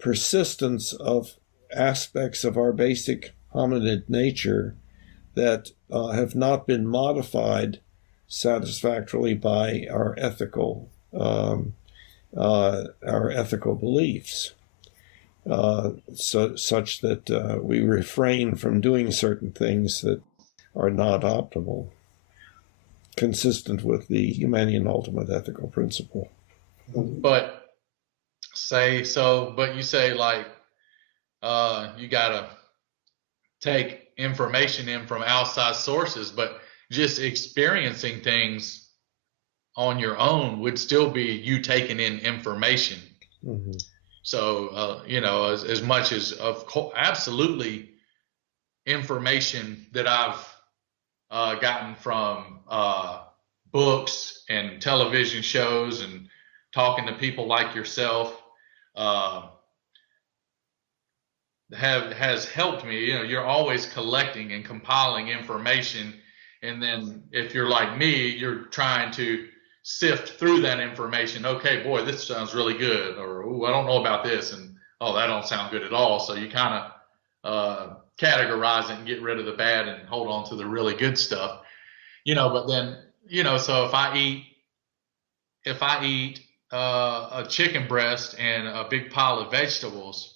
persistence of aspects of our basic hominid nature that have not been modified satisfactorily by our ethical beliefs, such that we refrain from doing certain things that are not optimal, consistent with the Humanian ultimate ethical principle. But you say like you gotta take information in from outside sources, but just experiencing things on your own would still be you taking in information. Mm-hmm. So as much as of course, absolutely information that I've gotten from books and television shows and talking to people like yourself has helped me. You're always collecting and compiling information, and then if you're like me, you're trying to sift through that information. Okay, boy, this sounds really good, or ooh, I don't know about this, and oh, that don't sound good at all. So you kind of categorize it and get rid of the bad and hold on to the really good stuff. But then so if I eat a chicken breast and a big pile of vegetables,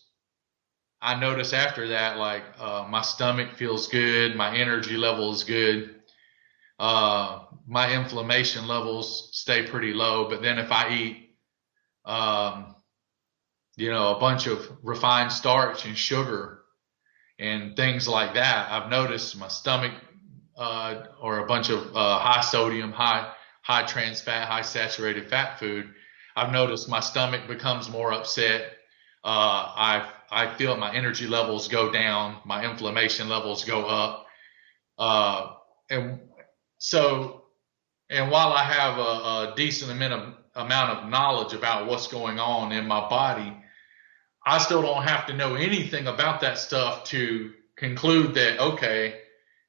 I notice after that, like my stomach feels good, my energy level is good, my inflammation levels stay pretty low. But then if I eat, a bunch of refined starch and sugar and things like that, I've noticed my stomach, or a bunch of high sodium, high trans fat, high saturated fat food, I've noticed my stomach becomes more upset. I feel my energy levels go down, my inflammation levels go up, and while I have a decent amount of knowledge about what's going on in my body, I still don't have to know anything about that stuff to conclude that, okay,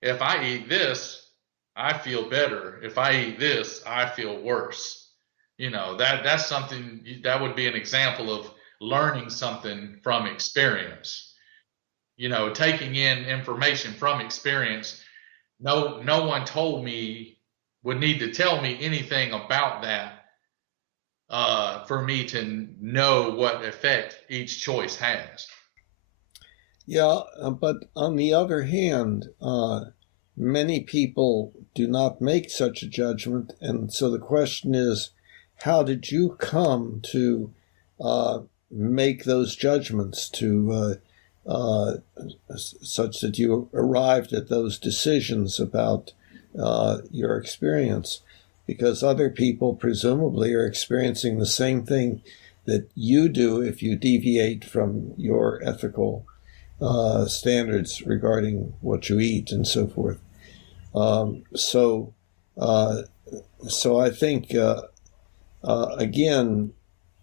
if I eat this, I feel better. If I eat this, I feel worse. That's something that would be an example of learning something from experience. Taking in information from experience. No one would need to tell me anything about that for me to know what effect each choice has. Yeah, but on the other hand, many people do not make such a judgment, and so the question is, how did you come to make those judgments, to such that you arrived at those decisions about your experience? Because other people presumably are experiencing the same thing that you do if you deviate from your ethical standards regarding what you eat and so forth. So I think, again,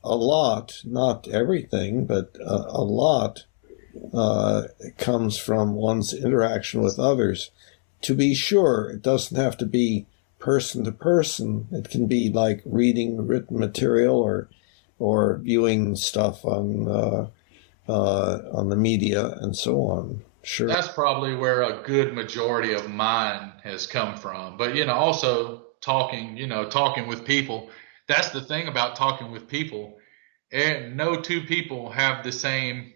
a lot, not everything, but a lot comes from one's interaction with others. To be sure, it doesn't have to be person to person. It can be like reading written material or viewing stuff on the media and so on. Sure. That's probably where a good majority of mine has come from. But also talking with people. That's the thing about talking with people. no two people have the same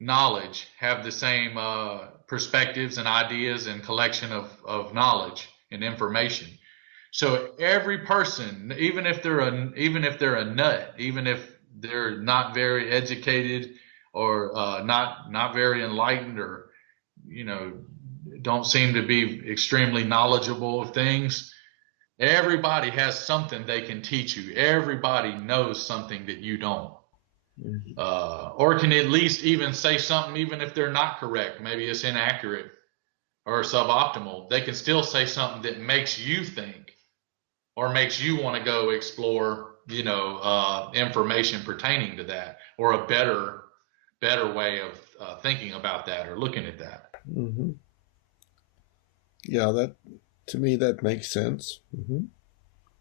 knowledge, have the same perspectives and ideas and collection of knowledge and information. So every person, even if they're a nut, even if they're not very educated or not very enlightened, or don't seem to be extremely knowledgeable of things, everybody has something they can teach you. Everybody knows something that you don't. Or can at least even say something, even if they're not correct. Maybe it's inaccurate or suboptimal. They can still say something that makes you think or makes you want to go explore, information pertaining to that, or a better way of thinking about that or looking at that. Mm-hmm. Yeah, that to me that makes sense. Mm-hmm.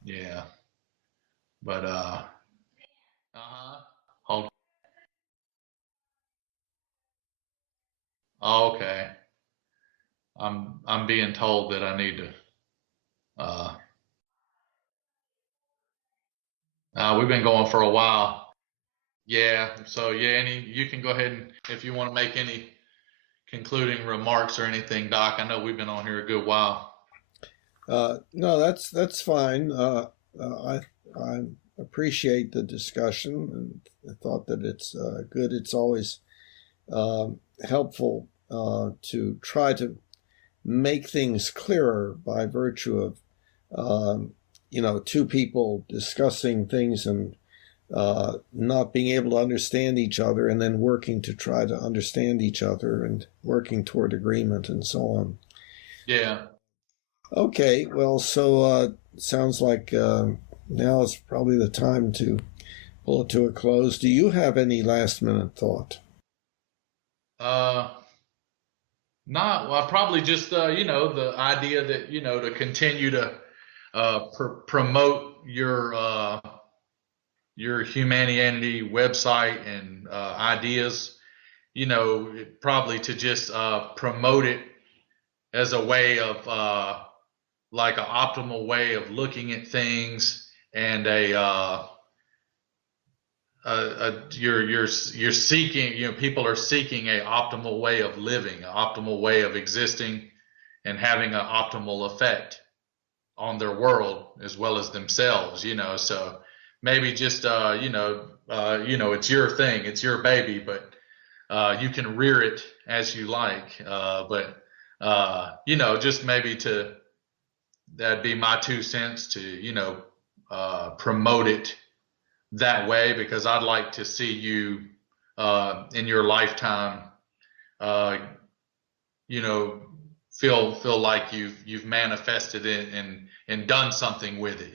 Yeah, but hold. Oh, okay. I'm being told that I need to. We've been going for a while. Yeah. So yeah, you can go ahead and if you want to make any concluding remarks or anything, Doc. I know we've been on here a good while. No, that's fine. I appreciate the discussion, and I thought that it's good. It's always helpful to try to make things clearer by virtue of two people discussing things and not being able to understand each other, and then working to try to understand each other and working toward agreement and so on. Yeah. Okay, well, so sounds like now is probably the time to pull it to a close. Do you have any last minute thought? Not well. Probably just the idea that to continue to promote your Humanianity website and ideas. Probably to just promote it as a way of like an optimal way of looking at things, and you're seeking, people are seeking a optimal way of living, an optimal way of existing, and having an optimal effect on their world as well as themselves. So maybe just it's your thing, it's your baby, but you can rear it as you like. But just maybe that'd be my 2 cents to promote it that way, because I'd like to see you in your lifetime feel like you've manifested it and done something with it.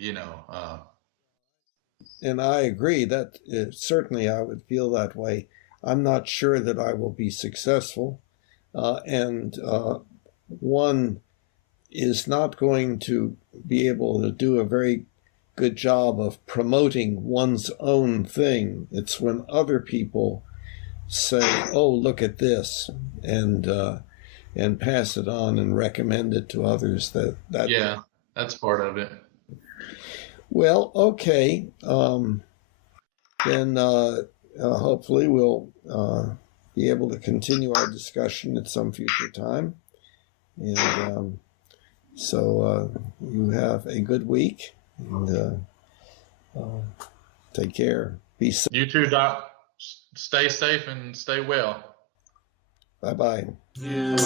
And I agree that certainly I would feel that way. I'm not sure that I will be successful, and one is not going to be able to do a very good job of promoting one's own thing. It's when other people say, "Oh, look at this," and pass it on and recommend it to others. That yeah, that's part of it. Well, okay. Then hopefully we'll be able to continue our discussion at some future time. And so you have a good week, and take care. Be safe. You too, Doc. Stay safe and stay well. Bye-bye. You